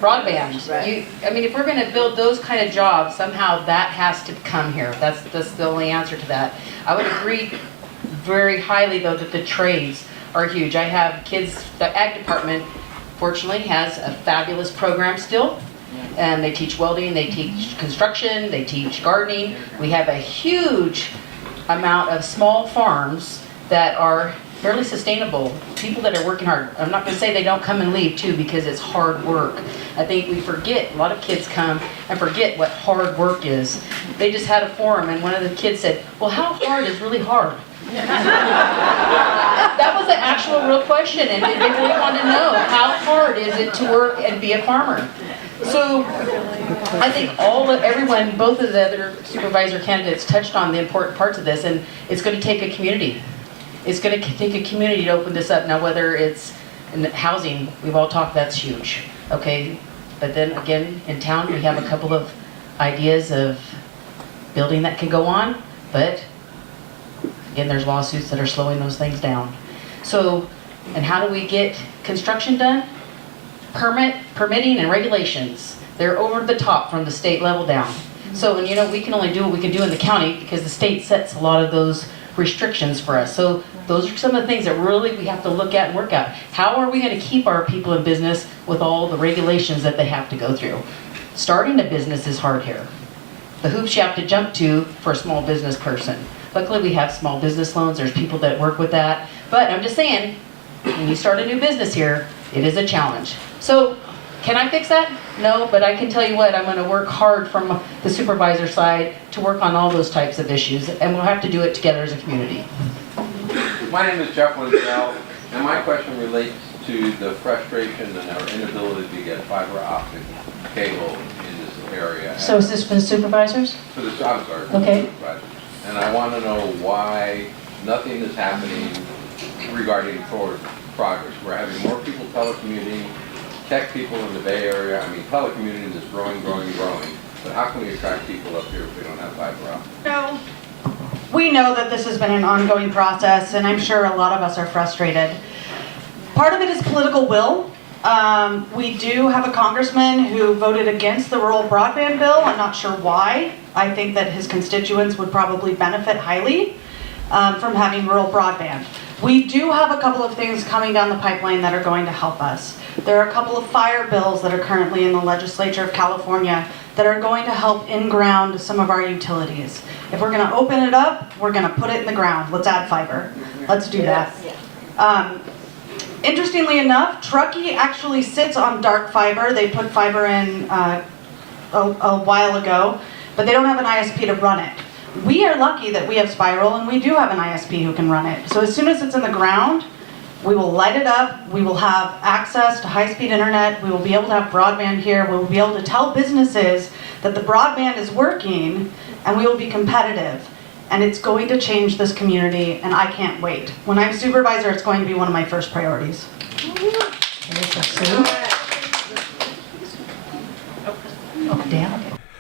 broadband. Right. I mean, if we're gonna build those kind of jobs, somehow that has to come here. That's the only answer to that. I would agree very highly, though, that the trades are huge. I have kids, the ag department, fortunately, has a fabulous program still. And they teach welding, they teach construction, they teach gardening. We have a huge amount of small farms that are fairly sustainable. People that are working hard. I'm not gonna say they don't come and leave too, because it's hard work. I think we forget, a lot of kids come and forget what hard work is. They just had a forum and one of the kids said, well, how hard is really hard? That was an actual real question, and they really want to know, how hard is it to work and be a farmer? So I think everyone, both of the other supervisor candidates touched on the important parts of this, and it's going to take a community. It's going to take a community to open this up. Now, whether it's in housing, we've all talked, that's huge, okay? But then again, in town, we have a couple of ideas of building that can go on, but again, there's lawsuits that are slowing those things down. So, and how do we get construction done? Permitting and regulations. They're over the top from the state level down. So, and you know, we can only do what we can do in the county because the state sets a lot of those restrictions for us. So those are some of the things that really we have to look at and work out. How are we going to keep our people in business with all the regulations that they have to go through? Starting a business is hard here. The hoops you have to jump to for a small business person. Luckily we have small business loans, there's people that work with that. But I'm just saying, when you start a new business here, it is a challenge. So, can I fix that? No, but I can tell you what, I'm going to work hard from the supervisor side to work on all those types of issues, and we'll have to do it together as a community. My name is Jeff Winsell, and my question relates to the frustration and our inability to get fiber optic cable in this area. So is this for the supervisors? For the, I'm sorry, for Okay. the supervisors. And I want to know why nothing is happening regarding forward progress. We're having more people telecommuting, tech people in the Bay Area. I mean, telecommuting is growing. But how can we attract people up here if we don't have fiber optic? No. We know that this has been an ongoing process, and I'm sure a lot of us are frustrated. Part of it is political will. We do have a congressman who voted against the rural broadband bill. I'm not sure why. I think that his constituents would probably benefit highly from having rural broadband. We do have a couple of things coming down the pipeline that are going to help us. There are a couple of fire bills that are currently in the legislature of California that are going to help in-ground some of our utilities. If we're going to open it up, we're going to put it in the ground. Let's add fiber. Let's do that. Interestingly enough, Truckee actually sits on dark fiber. They put fiber in a while ago, but they don't have an ISP to run it. We are lucky that we have Spiral, and we do have an ISP who can run it. So as soon as it's in the ground, we will light it up, we will have access to high-speed internet, we will be able to have broadband here, we will be able to tell businesses that the broadband is working, and we will be competitive. And it's going to change this community, and I can't wait. When I'm supervisor, it's going to be one of my first priorities.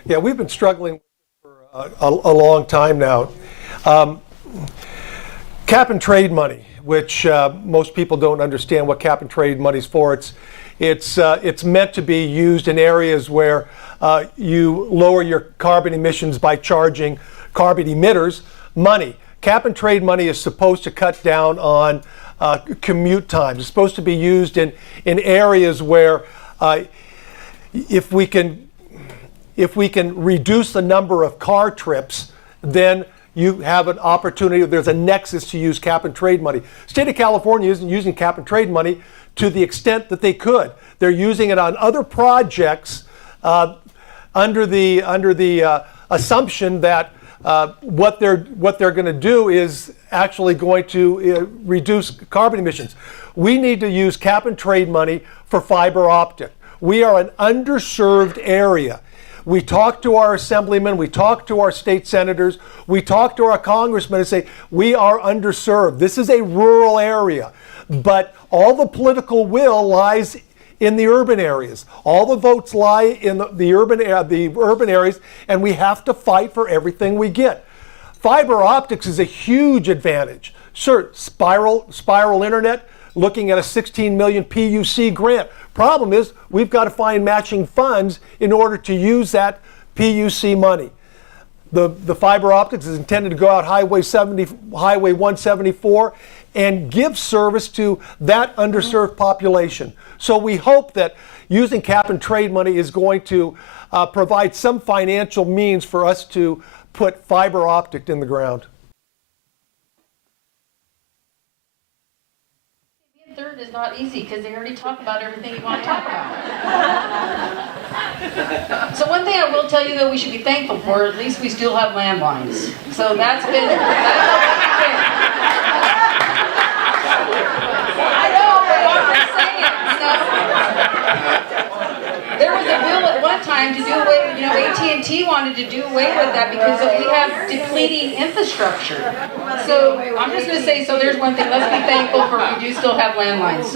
Yeah, we've been struggling for a long time now. Cap and trade money, which most people don't understand what cap and trade money's for. It's meant to be used in areas where you lower your carbon emissions by charging carbon emitters money. Cap and trade money is supposed to cut down on commute times. It's supposed to be used in areas where if we can reduce the number of car trips, then you have an opportunity, there's a nexus to use cap and trade money. State of California isn't using cap and trade money to the extent that they could. They're using it on other projects under the assumption that what they're going to do is actually going to reduce carbon emissions. We need to use cap and trade money for fiber optic. We are an underserved area. We talk to our assemblymen, we talk to our state senators, we talk to our congressmen and say, we are underserved. This is a rural area, but all the political will lies in the urban areas. All the votes lie in the urban areas, and we have to fight for everything we get. Fiber optics is a huge advantage. Sure, spiral internet, looking at a 16 million PUC grant. Problem is, we've got to find matching funds in order to use that PUC money. The fiber optics is intended to go out Highway 174 and give service to that underserved population. So we hope that using cap and trade money is going to provide some financial means for us to put fiber optic in the ground. Third is not easy because they already talk about everything you want to talk about. So one thing I will tell you though we should be thankful for, at least we still have landlines. So that's been, time to do away, you know, AT&T wanted to do away with that because we have depleting infrastructure. So I'm just gonna say, so there's one thing, let's be thankful for we do still have landlines.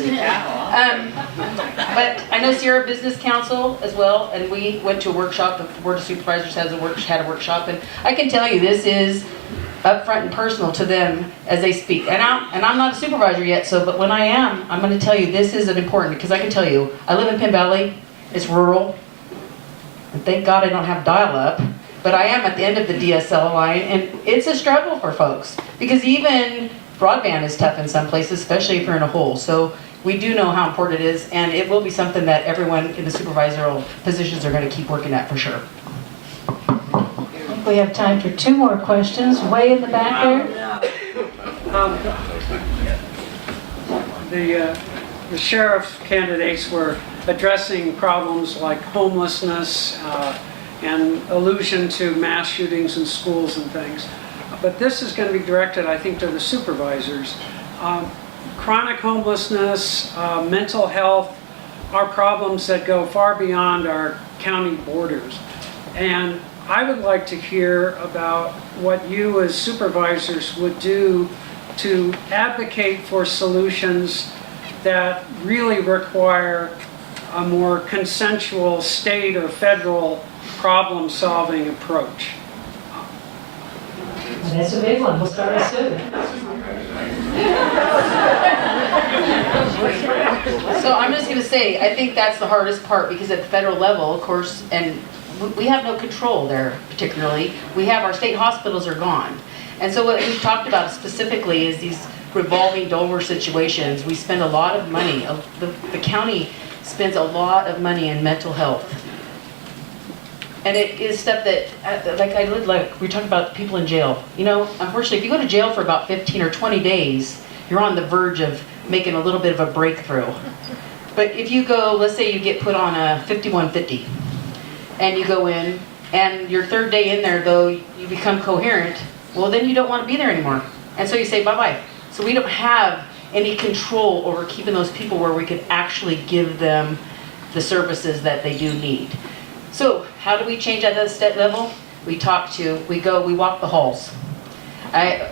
But I know Sierra Business Council as well, and we went to a workshop, the Board of Supervisors had a workshop, and I can tell you this is upfront and personal to them as they speak. And I'm not a supervisor yet, so, but when I am, I'm gonna tell you this is an important, because I can tell you, I live in Penn Valley, it's rural, and thank God I don't have dial-up, but I am at the end of the DSL line, and it's a struggle for folks, because even broadband is tough in some places, especially if you're in a hole. So we do know how important it is, and it will be something that everyone in the supervisorial positions are gonna keep working at for sure. We have time for 2 more questions. Way in the back there. The sheriff's candidates were addressing problems like homelessness and allusion to mass shootings in schools and things. But this is going to be directed, I think, to the supervisors. Chronic homelessness, mental health are problems that go far beyond our county borders. And I would like to hear about what you as supervisors would do to advocate for solutions that really require a more consensual state or federal problem-solving approach. That's a big one. We'll start with Sue. So I'm just gonna say, I think that's the hardest part, because at the federal level, of course, and we have no control there particularly. We have, our state hospitals are gone. And so what we've talked about specifically is these revolving door situations. We spend a lot of money, the county spends a lot of money in mental health. And it is stuff that, we talked about people in jail. You know, unfortunately, if you go to jail for about 15 or 20 days, you're on the verge of making a little bit of a breakthrough. But if you go, let's say you get put on a 5150, and you go in, and your 3rd day in there, though, you become coherent, well, then you don't want to be there anymore. And so you say bye-bye. So we don't have any control over keeping those people where we could actually give them the services that they do need. So how do we change at that state level? We walk the halls.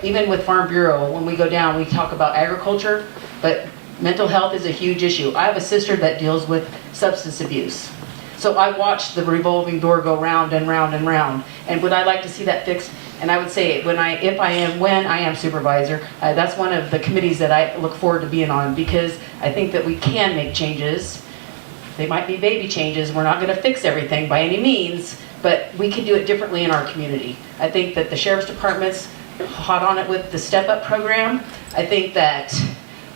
Even with Farm Bureau, when we go down, we talk about agriculture, but mental health is a huge issue. I have a sister that deals with substance abuse. So I watched the revolving door go round and round and round. And would I like to see that fixed? And I would say, when I am supervisor, that's one of the committees that I look forward to being on, because I think that we can make changes. They might be baby changes. We're not going to fix everything by any means, but we can do it differently in our community. I think that the sheriff's department's hot on it with the Step Up program. I think that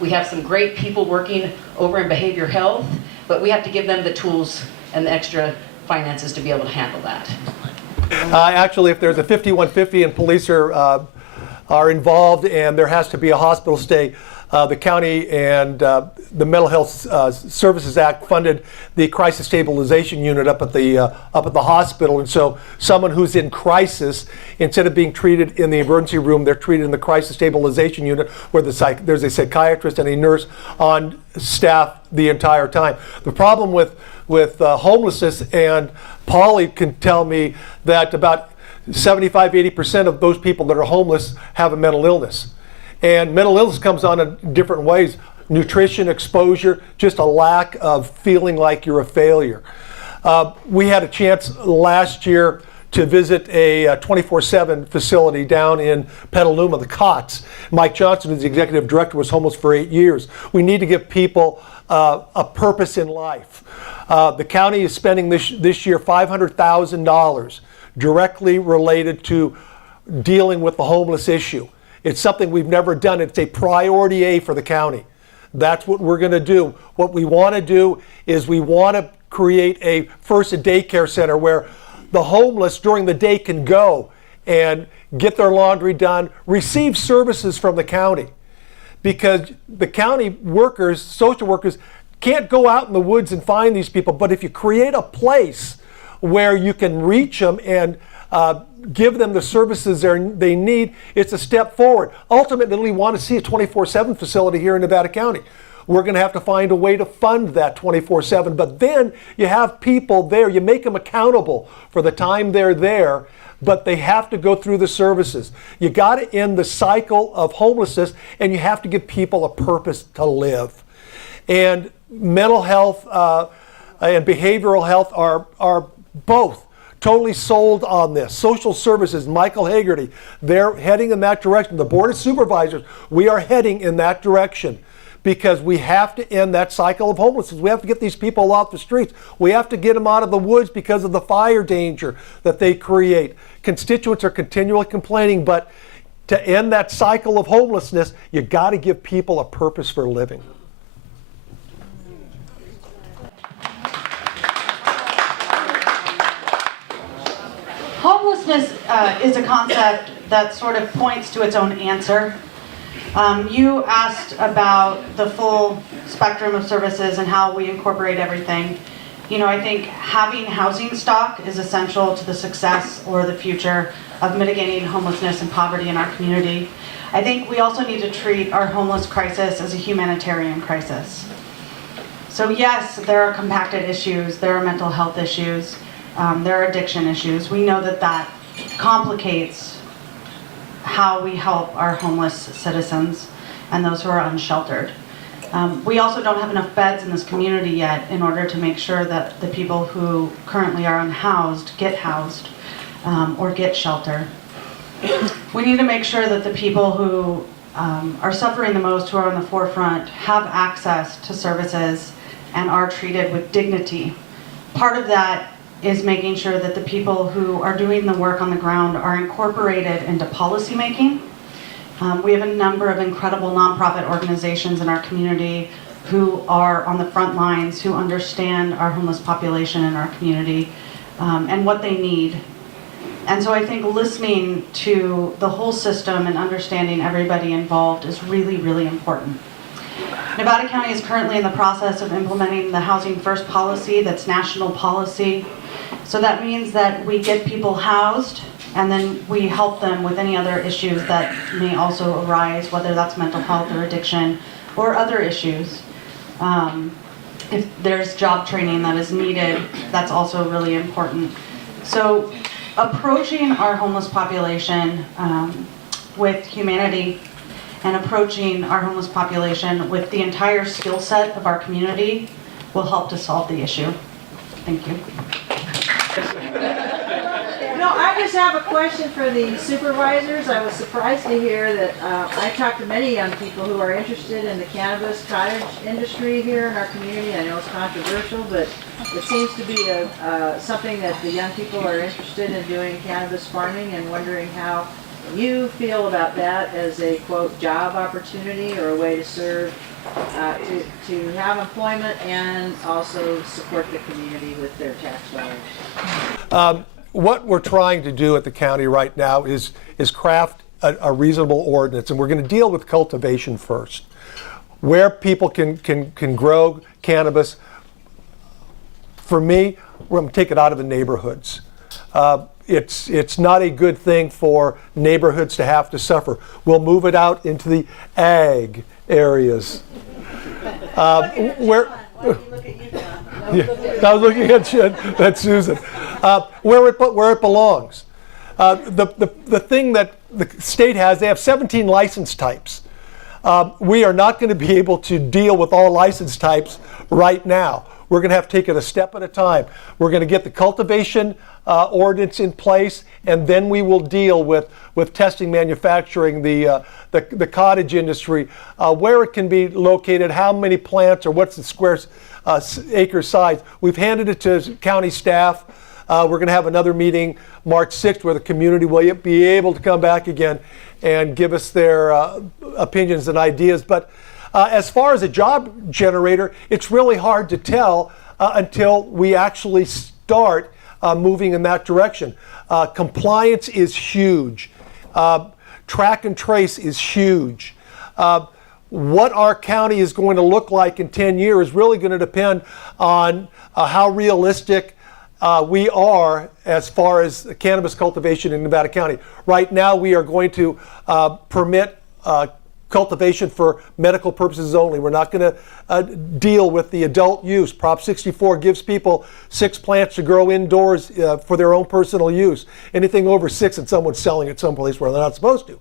we have some great people working over in behavior health, but we have to give them the tools and the extra finances to be able to handle that. Actually, if there's a 5150 and police are involved and there has to be a hospital stay, the county and the Mental Health Services Act funded the crisis stabilization unit up at the hospital, and so someone who's in crisis, instead of being treated in the emergency room, they're treated in the crisis stabilization unit, where there's a psychiatrist and a nurse on staff the entire time. The problem with homelessness, and Polly can tell me that about 75-80% of those people that are homeless have a mental illness. And mental illness comes on in different ways. Nutrition, exposure, just a lack of feeling like you're a failure. We had a chance last year to visit a 24/7 facility down in Petaluma, the COTS. Mike Johnson, who's the executive director, was homeless for 8 years. We need to give people a purpose in life. The county is spending this year $500,000 directly related to dealing with the homeless issue. It's something we've never done. It's a priority A for the county. That's what we're going to do. What we want to do is we want to create a first daycare center where the homeless during the day can go and get their laundry done, receive services from the county. Because the county workers, social workers, can't go out in the woods and find these people. But if you create a place where you can reach them and give them the services they need, it's a step forward. Ultimately, we want to see a 24/7 facility here in Nevada County. we're going to have to find a way to fund that 24/7. But then you have people there, you make them accountable for the time they're there, but they have to go through the services. You got to end the cycle of homelessness, and you have to give people a purpose to live. And mental health and behavioral health are both totally sold on this. Social services, Michael Hagerty, they're heading in that direction. The Board of Supervisors, we are heading in that direction because we have to end that cycle of homelessness. We have to get these people off the streets. We have to get them out of the woods because of the fire danger that they create. Constituents are continually complaining, but to end that cycle of homelessness, you got to give people a purpose for living. Homelessness is a concept that sort of points to its own answer. You asked about the full spectrum of services and how we incorporate everything. You know, I think having housing stock is essential to the success or the future of mitigating homelessness and poverty in our community. I think we also need to treat our homeless crisis as a humanitarian crisis. So yes, there are compacted issues, there are mental health issues, there are addiction issues. We know that that complicates how we help our homeless citizens and those who are unsheltered. We also don't have enough beds in this community yet in order to make sure that the people who currently are unhoused get housed or get shelter. We need to make sure that the people who are suffering the most, who are on the forefront, have access to services and are treated with dignity. Part of that is making sure that the people who are doing the work on the ground are incorporated into policymaking. We have a number of incredible nonprofit organizations in our community who are on the front lines, who understand our homeless population in our community and what they need. And so I think listening to the whole system and understanding everybody involved is really, really important. Nevada County is currently in the process of implementing the Housing First policy that's national policy. So that means that we get people housed and then we help them with any other issues that may also arise, whether that's mental health or addiction or other issues. If there's job training that is needed, that's also really important. So approaching our homeless population with humanity and approaching our homeless population with the entire skill set of our community will help to solve the issue. Thank you. No, I just have a question for the supervisors. I was surprised to hear that I talked to many young people who are interested in the cannabis cottage industry here in our community. I know it's controversial, but it seems to be something that the young people are interested in doing cannabis farming and wondering how you feel about that as a, quote, job opportunity or a way to serve, to have employment and also support the community with their tax dollars. What we're trying to do at the county right now is craft a reasonable ordinance, and we're going to deal with cultivation first. Where people can grow cannabis, for me, we're going to take it out of the neighborhoods. It's not a good thing for neighborhoods to have to suffer. We'll move it out into the ag areas. Where yeah, I was looking at that's Susan. Where it belongs. The thing that the state has, they have 17 license types. We are not going to be able to deal with all license types right now. We're going to have to take it a step at a time. We're going to get the cultivation ordinance in place, and then we will deal with testing, manufacturing, the cottage industry, where it can be located, how many plants, or what's the square acre size. We've handed it to county staff. We're going to have another meeting March 6th where the community will be able to come back again and give us their opinions and ideas. But as far as a job generator, it's really hard to tell until we actually start moving in that direction. Compliance is huge. Track and trace is huge. What our county is going to look like in 10 years is really going to depend on how realistic we are as far as cannabis cultivation in Nevada County. Right now, we are going to permit cultivation for medical purposes only. We're not going to deal with the adult use. Prop 64 gives people 6 plants to grow indoors for their own personal use. Anything over 6 and someone's selling it someplace where they're not supposed to.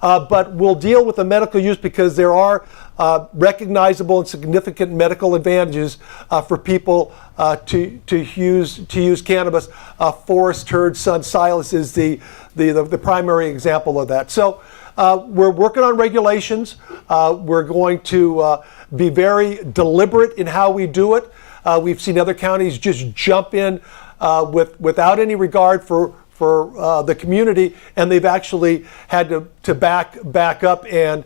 But we'll deal with the medical use because there are recognizable and significant medical advantages for people to use cannabis. Forest herd sun silence is the primary example of that. So we're working on regulations. We're going to be very deliberate in how we do it. We've seen other counties just jump in without any regard for the community, and they've actually had to back up and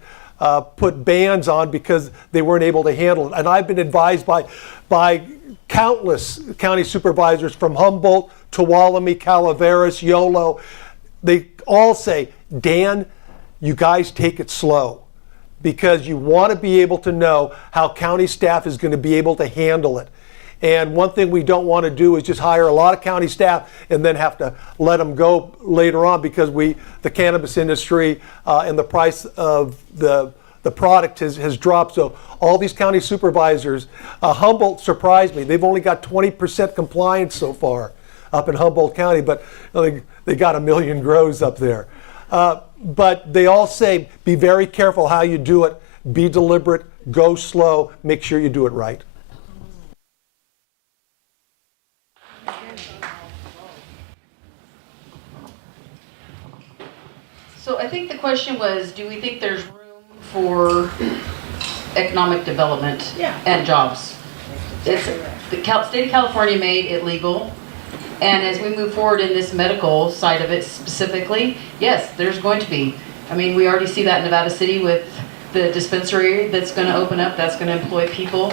put bans on because they weren't able to handle it. And I've been advised by countless county supervisors from Humboldt, Tuolumne, Calaveras, Yolo. They all say, Dan, you guys take it slow, because you want to be able to know how county staff is going to be able to handle it. And one thing we don't want to do is just hire a lot of county staff and then have to let them go later on, because the cannabis industry and the price of the product has dropped. So all these county supervisors, Humboldt surprised me. They've only got 20% compliance so far up in Humboldt County, but they got 1 million grows up there. But they all say, be very careful how you do it, be deliberate, go slow, make sure you do it right. So I think the question was, do we think there's room for economic development and jobs? The state of California made it legal. And as we move forward in this medical side of it specifically, yes, there's going to be. I mean, we already see that in Nevada City with the dispensary that's going to open up, that's going to employ people.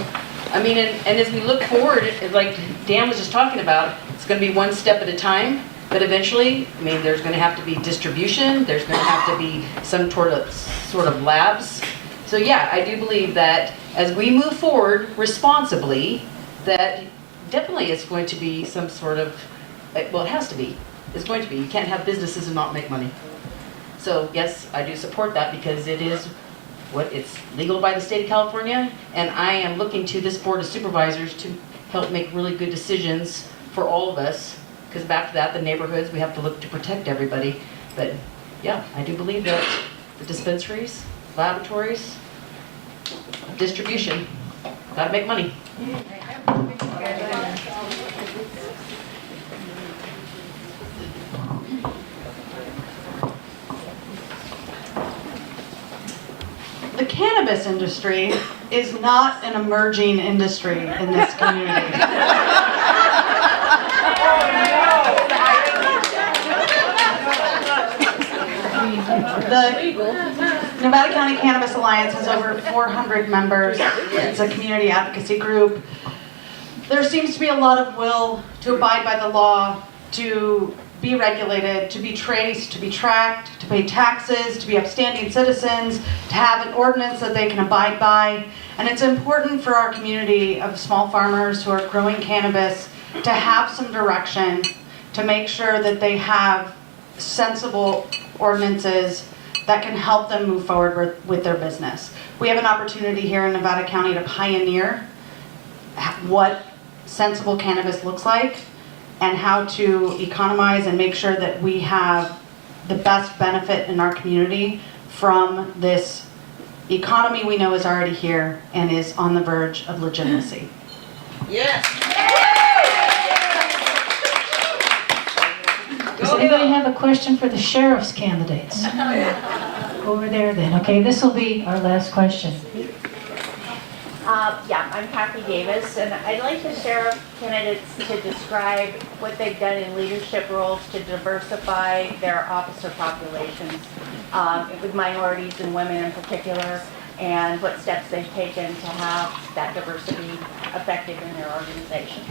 I mean, and as we look forward, like Dan was just talking about, it's going to be one step at a time. But eventually, I mean, there's going to have to be distribution. There's going to have to be some sort of labs. So yeah, I do believe that as we move forward responsibly, that definitely it's going to be some sort of, well, it has to be. It's going to be. You can't have businesses and not make money. So yes, I do support that, because it's legal by the state of California, and I am looking to this board of supervisors to help make really good decisions for all of us. Because back to that, the neighborhoods, we have to look to protect everybody. But yeah, I do believe that the dispensaries, laboratories, distribution, gotta make money. The cannabis industry is not an emerging industry in this community. The Nevada County Cannabis Alliance has over 400 members. It's a community advocacy group. There seems to be a lot of will to abide by the law, to be regulated, to be traced, to be tracked, to pay taxes, to be upstanding citizens, to have an ordinance that they can abide by. And it's important for our community of small farmers who are growing cannabis to have some direction, to make sure that they have sensible ordinances that can help them move forward with their business. We have an opportunity here in Nevada County to pioneer what sensible cannabis looks like and how to economize and make sure that we have the best benefit in our community from this economy we know is already here and is on the verge of legitimacy. Yes. Does anybody have a question for the sheriff's candidates? Over there then. Okay, this will be our last question. Yeah, I'm Kathy Davis, and I'd like the sheriff candidates to describe what they've done in leadership roles to diversify their officer populations, with minorities and women in particular, and what steps they've taken to have that diversity effective in their organization.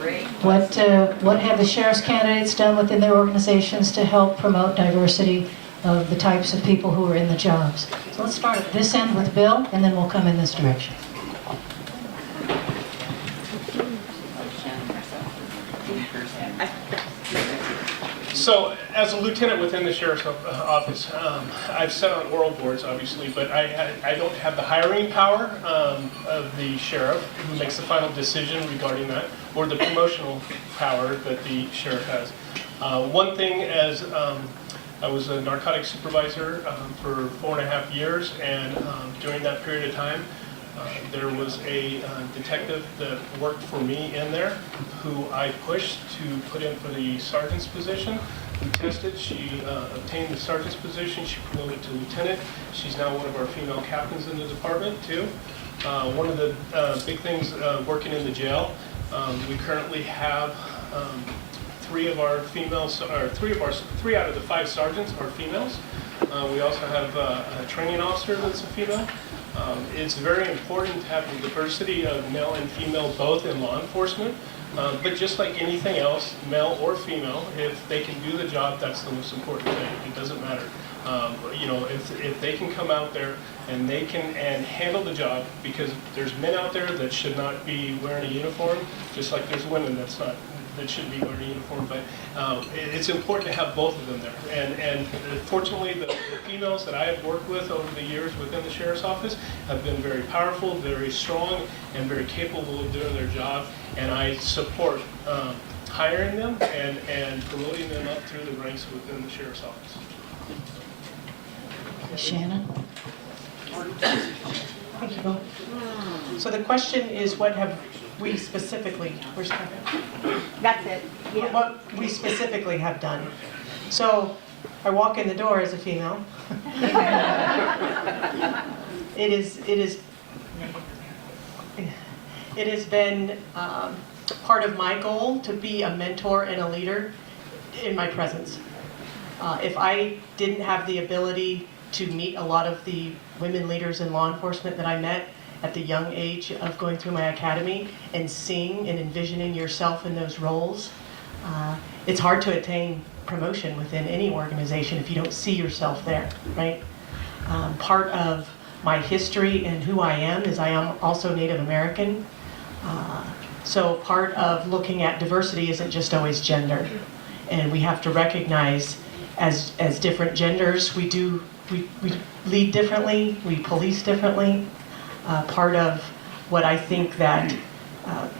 Great. What have the sheriff's candidates done within their organizations to help promote diversity of the types of people who are in the jobs? So let's start at this end with Bill, and then we'll come in this direction. So, as a lieutenant within the sheriff's office, I've sat on oral boards, obviously, but I don't have the hiring power of the sheriff, who makes the final decision regarding that, or the promotional power that the sheriff has. One thing, as I was a narcotics supervisor for 4.5 years, and during that period of time, there was a detective that worked for me in there who I pushed to put in for the sergeant's position. We tested, she obtained the sergeant's position, she promoted to lieutenant. She's now one of our female captains in the department too. One of the big things working in the jail, we currently have three out of the 5 sergeants are females. We also have a training officer that's a female. It's very important to have the diversity of male and female both in law enforcement, but just like anything else, male or female, if they can do the job, that's the most important thing. It doesn't matter. You know, if they can come out there and they can handle the job, because there's men out there that should not be wearing a uniform, just like there's women that should be wearing a uniform, but it's important to have both of them there. And fortunately, the females that I have worked with over the years within the sheriff's office have been very powerful, very strong, and very capable of doing their job. And I support hiring them and promoting them up through the ranks within the sheriff's office. Shannon? Thank you, Bill. So the question is, what have we specifically, That's it. Yeah. what we specifically have done. So I walk in the door as a female. It has been part of my goal to be a mentor and a leader in my presence. If I didn't have the ability to meet a lot of the women leaders in law enforcement that I met at the young age of going through my academy and seeing and envisioning yourself in those roles, it's hard to attain promotion within any organization if you don't see yourself there, right? Part of my history and who I am is I am also Native American. So part of looking at diversity isn't just always gender. And we have to recognize as different genders, we lead differently, we police differently. Part of what I think that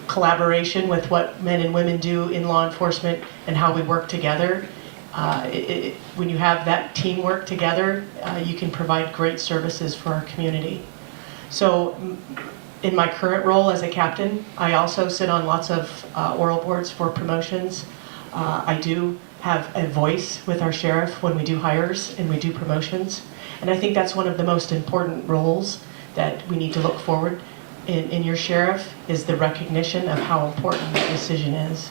collaboration with what men and women do in law enforcement and how we work together, when you have that teamwork together, you can provide great services for our community. So in my current role as a captain, I also sit on lots of oral boards for promotions. I do have a voice with our sheriff when we do hires and we do promotions. And I think that's one of the most important roles that we need to look forward in your sheriff, is the recognition of how important that decision is.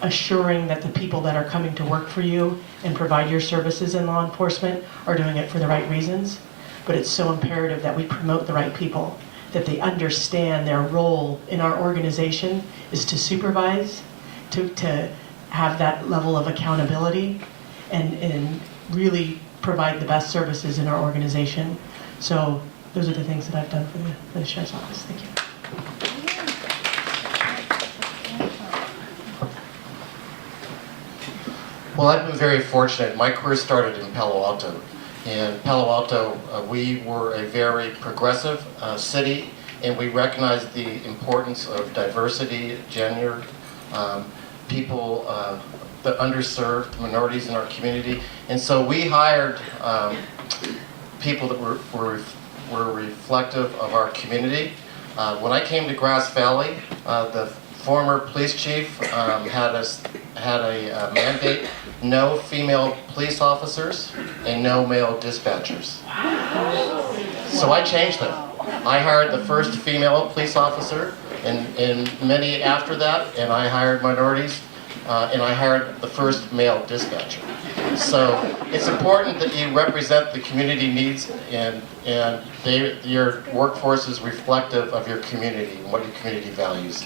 Assuring that the people that are coming to work for you and provide your services in law enforcement are doing it for the right reasons. But it's so imperative that we promote the right people, that they understand their role in our organization is to supervise, to have that level of accountability, and really provide the best services in our organization. So those are the things that I've done for the sheriff's office. Thank you. Well, I've been very fortunate. My career started in Palo Alto. In Palo Alto, we were a very progressive city, and we recognized the importance of diversity, gender, people, the underserved minorities in our community. And so we hired people that were reflective of our community. When I came to Grass Valley, the former police chief had a mandate: no female police officers and no male dispatchers. So I changed them. I hired the first female police officer, and many after that, and I hired minorities, and I hired the first male dispatcher. So it's important that you represent the community needs, and your workforce is reflective of your community and what your community values.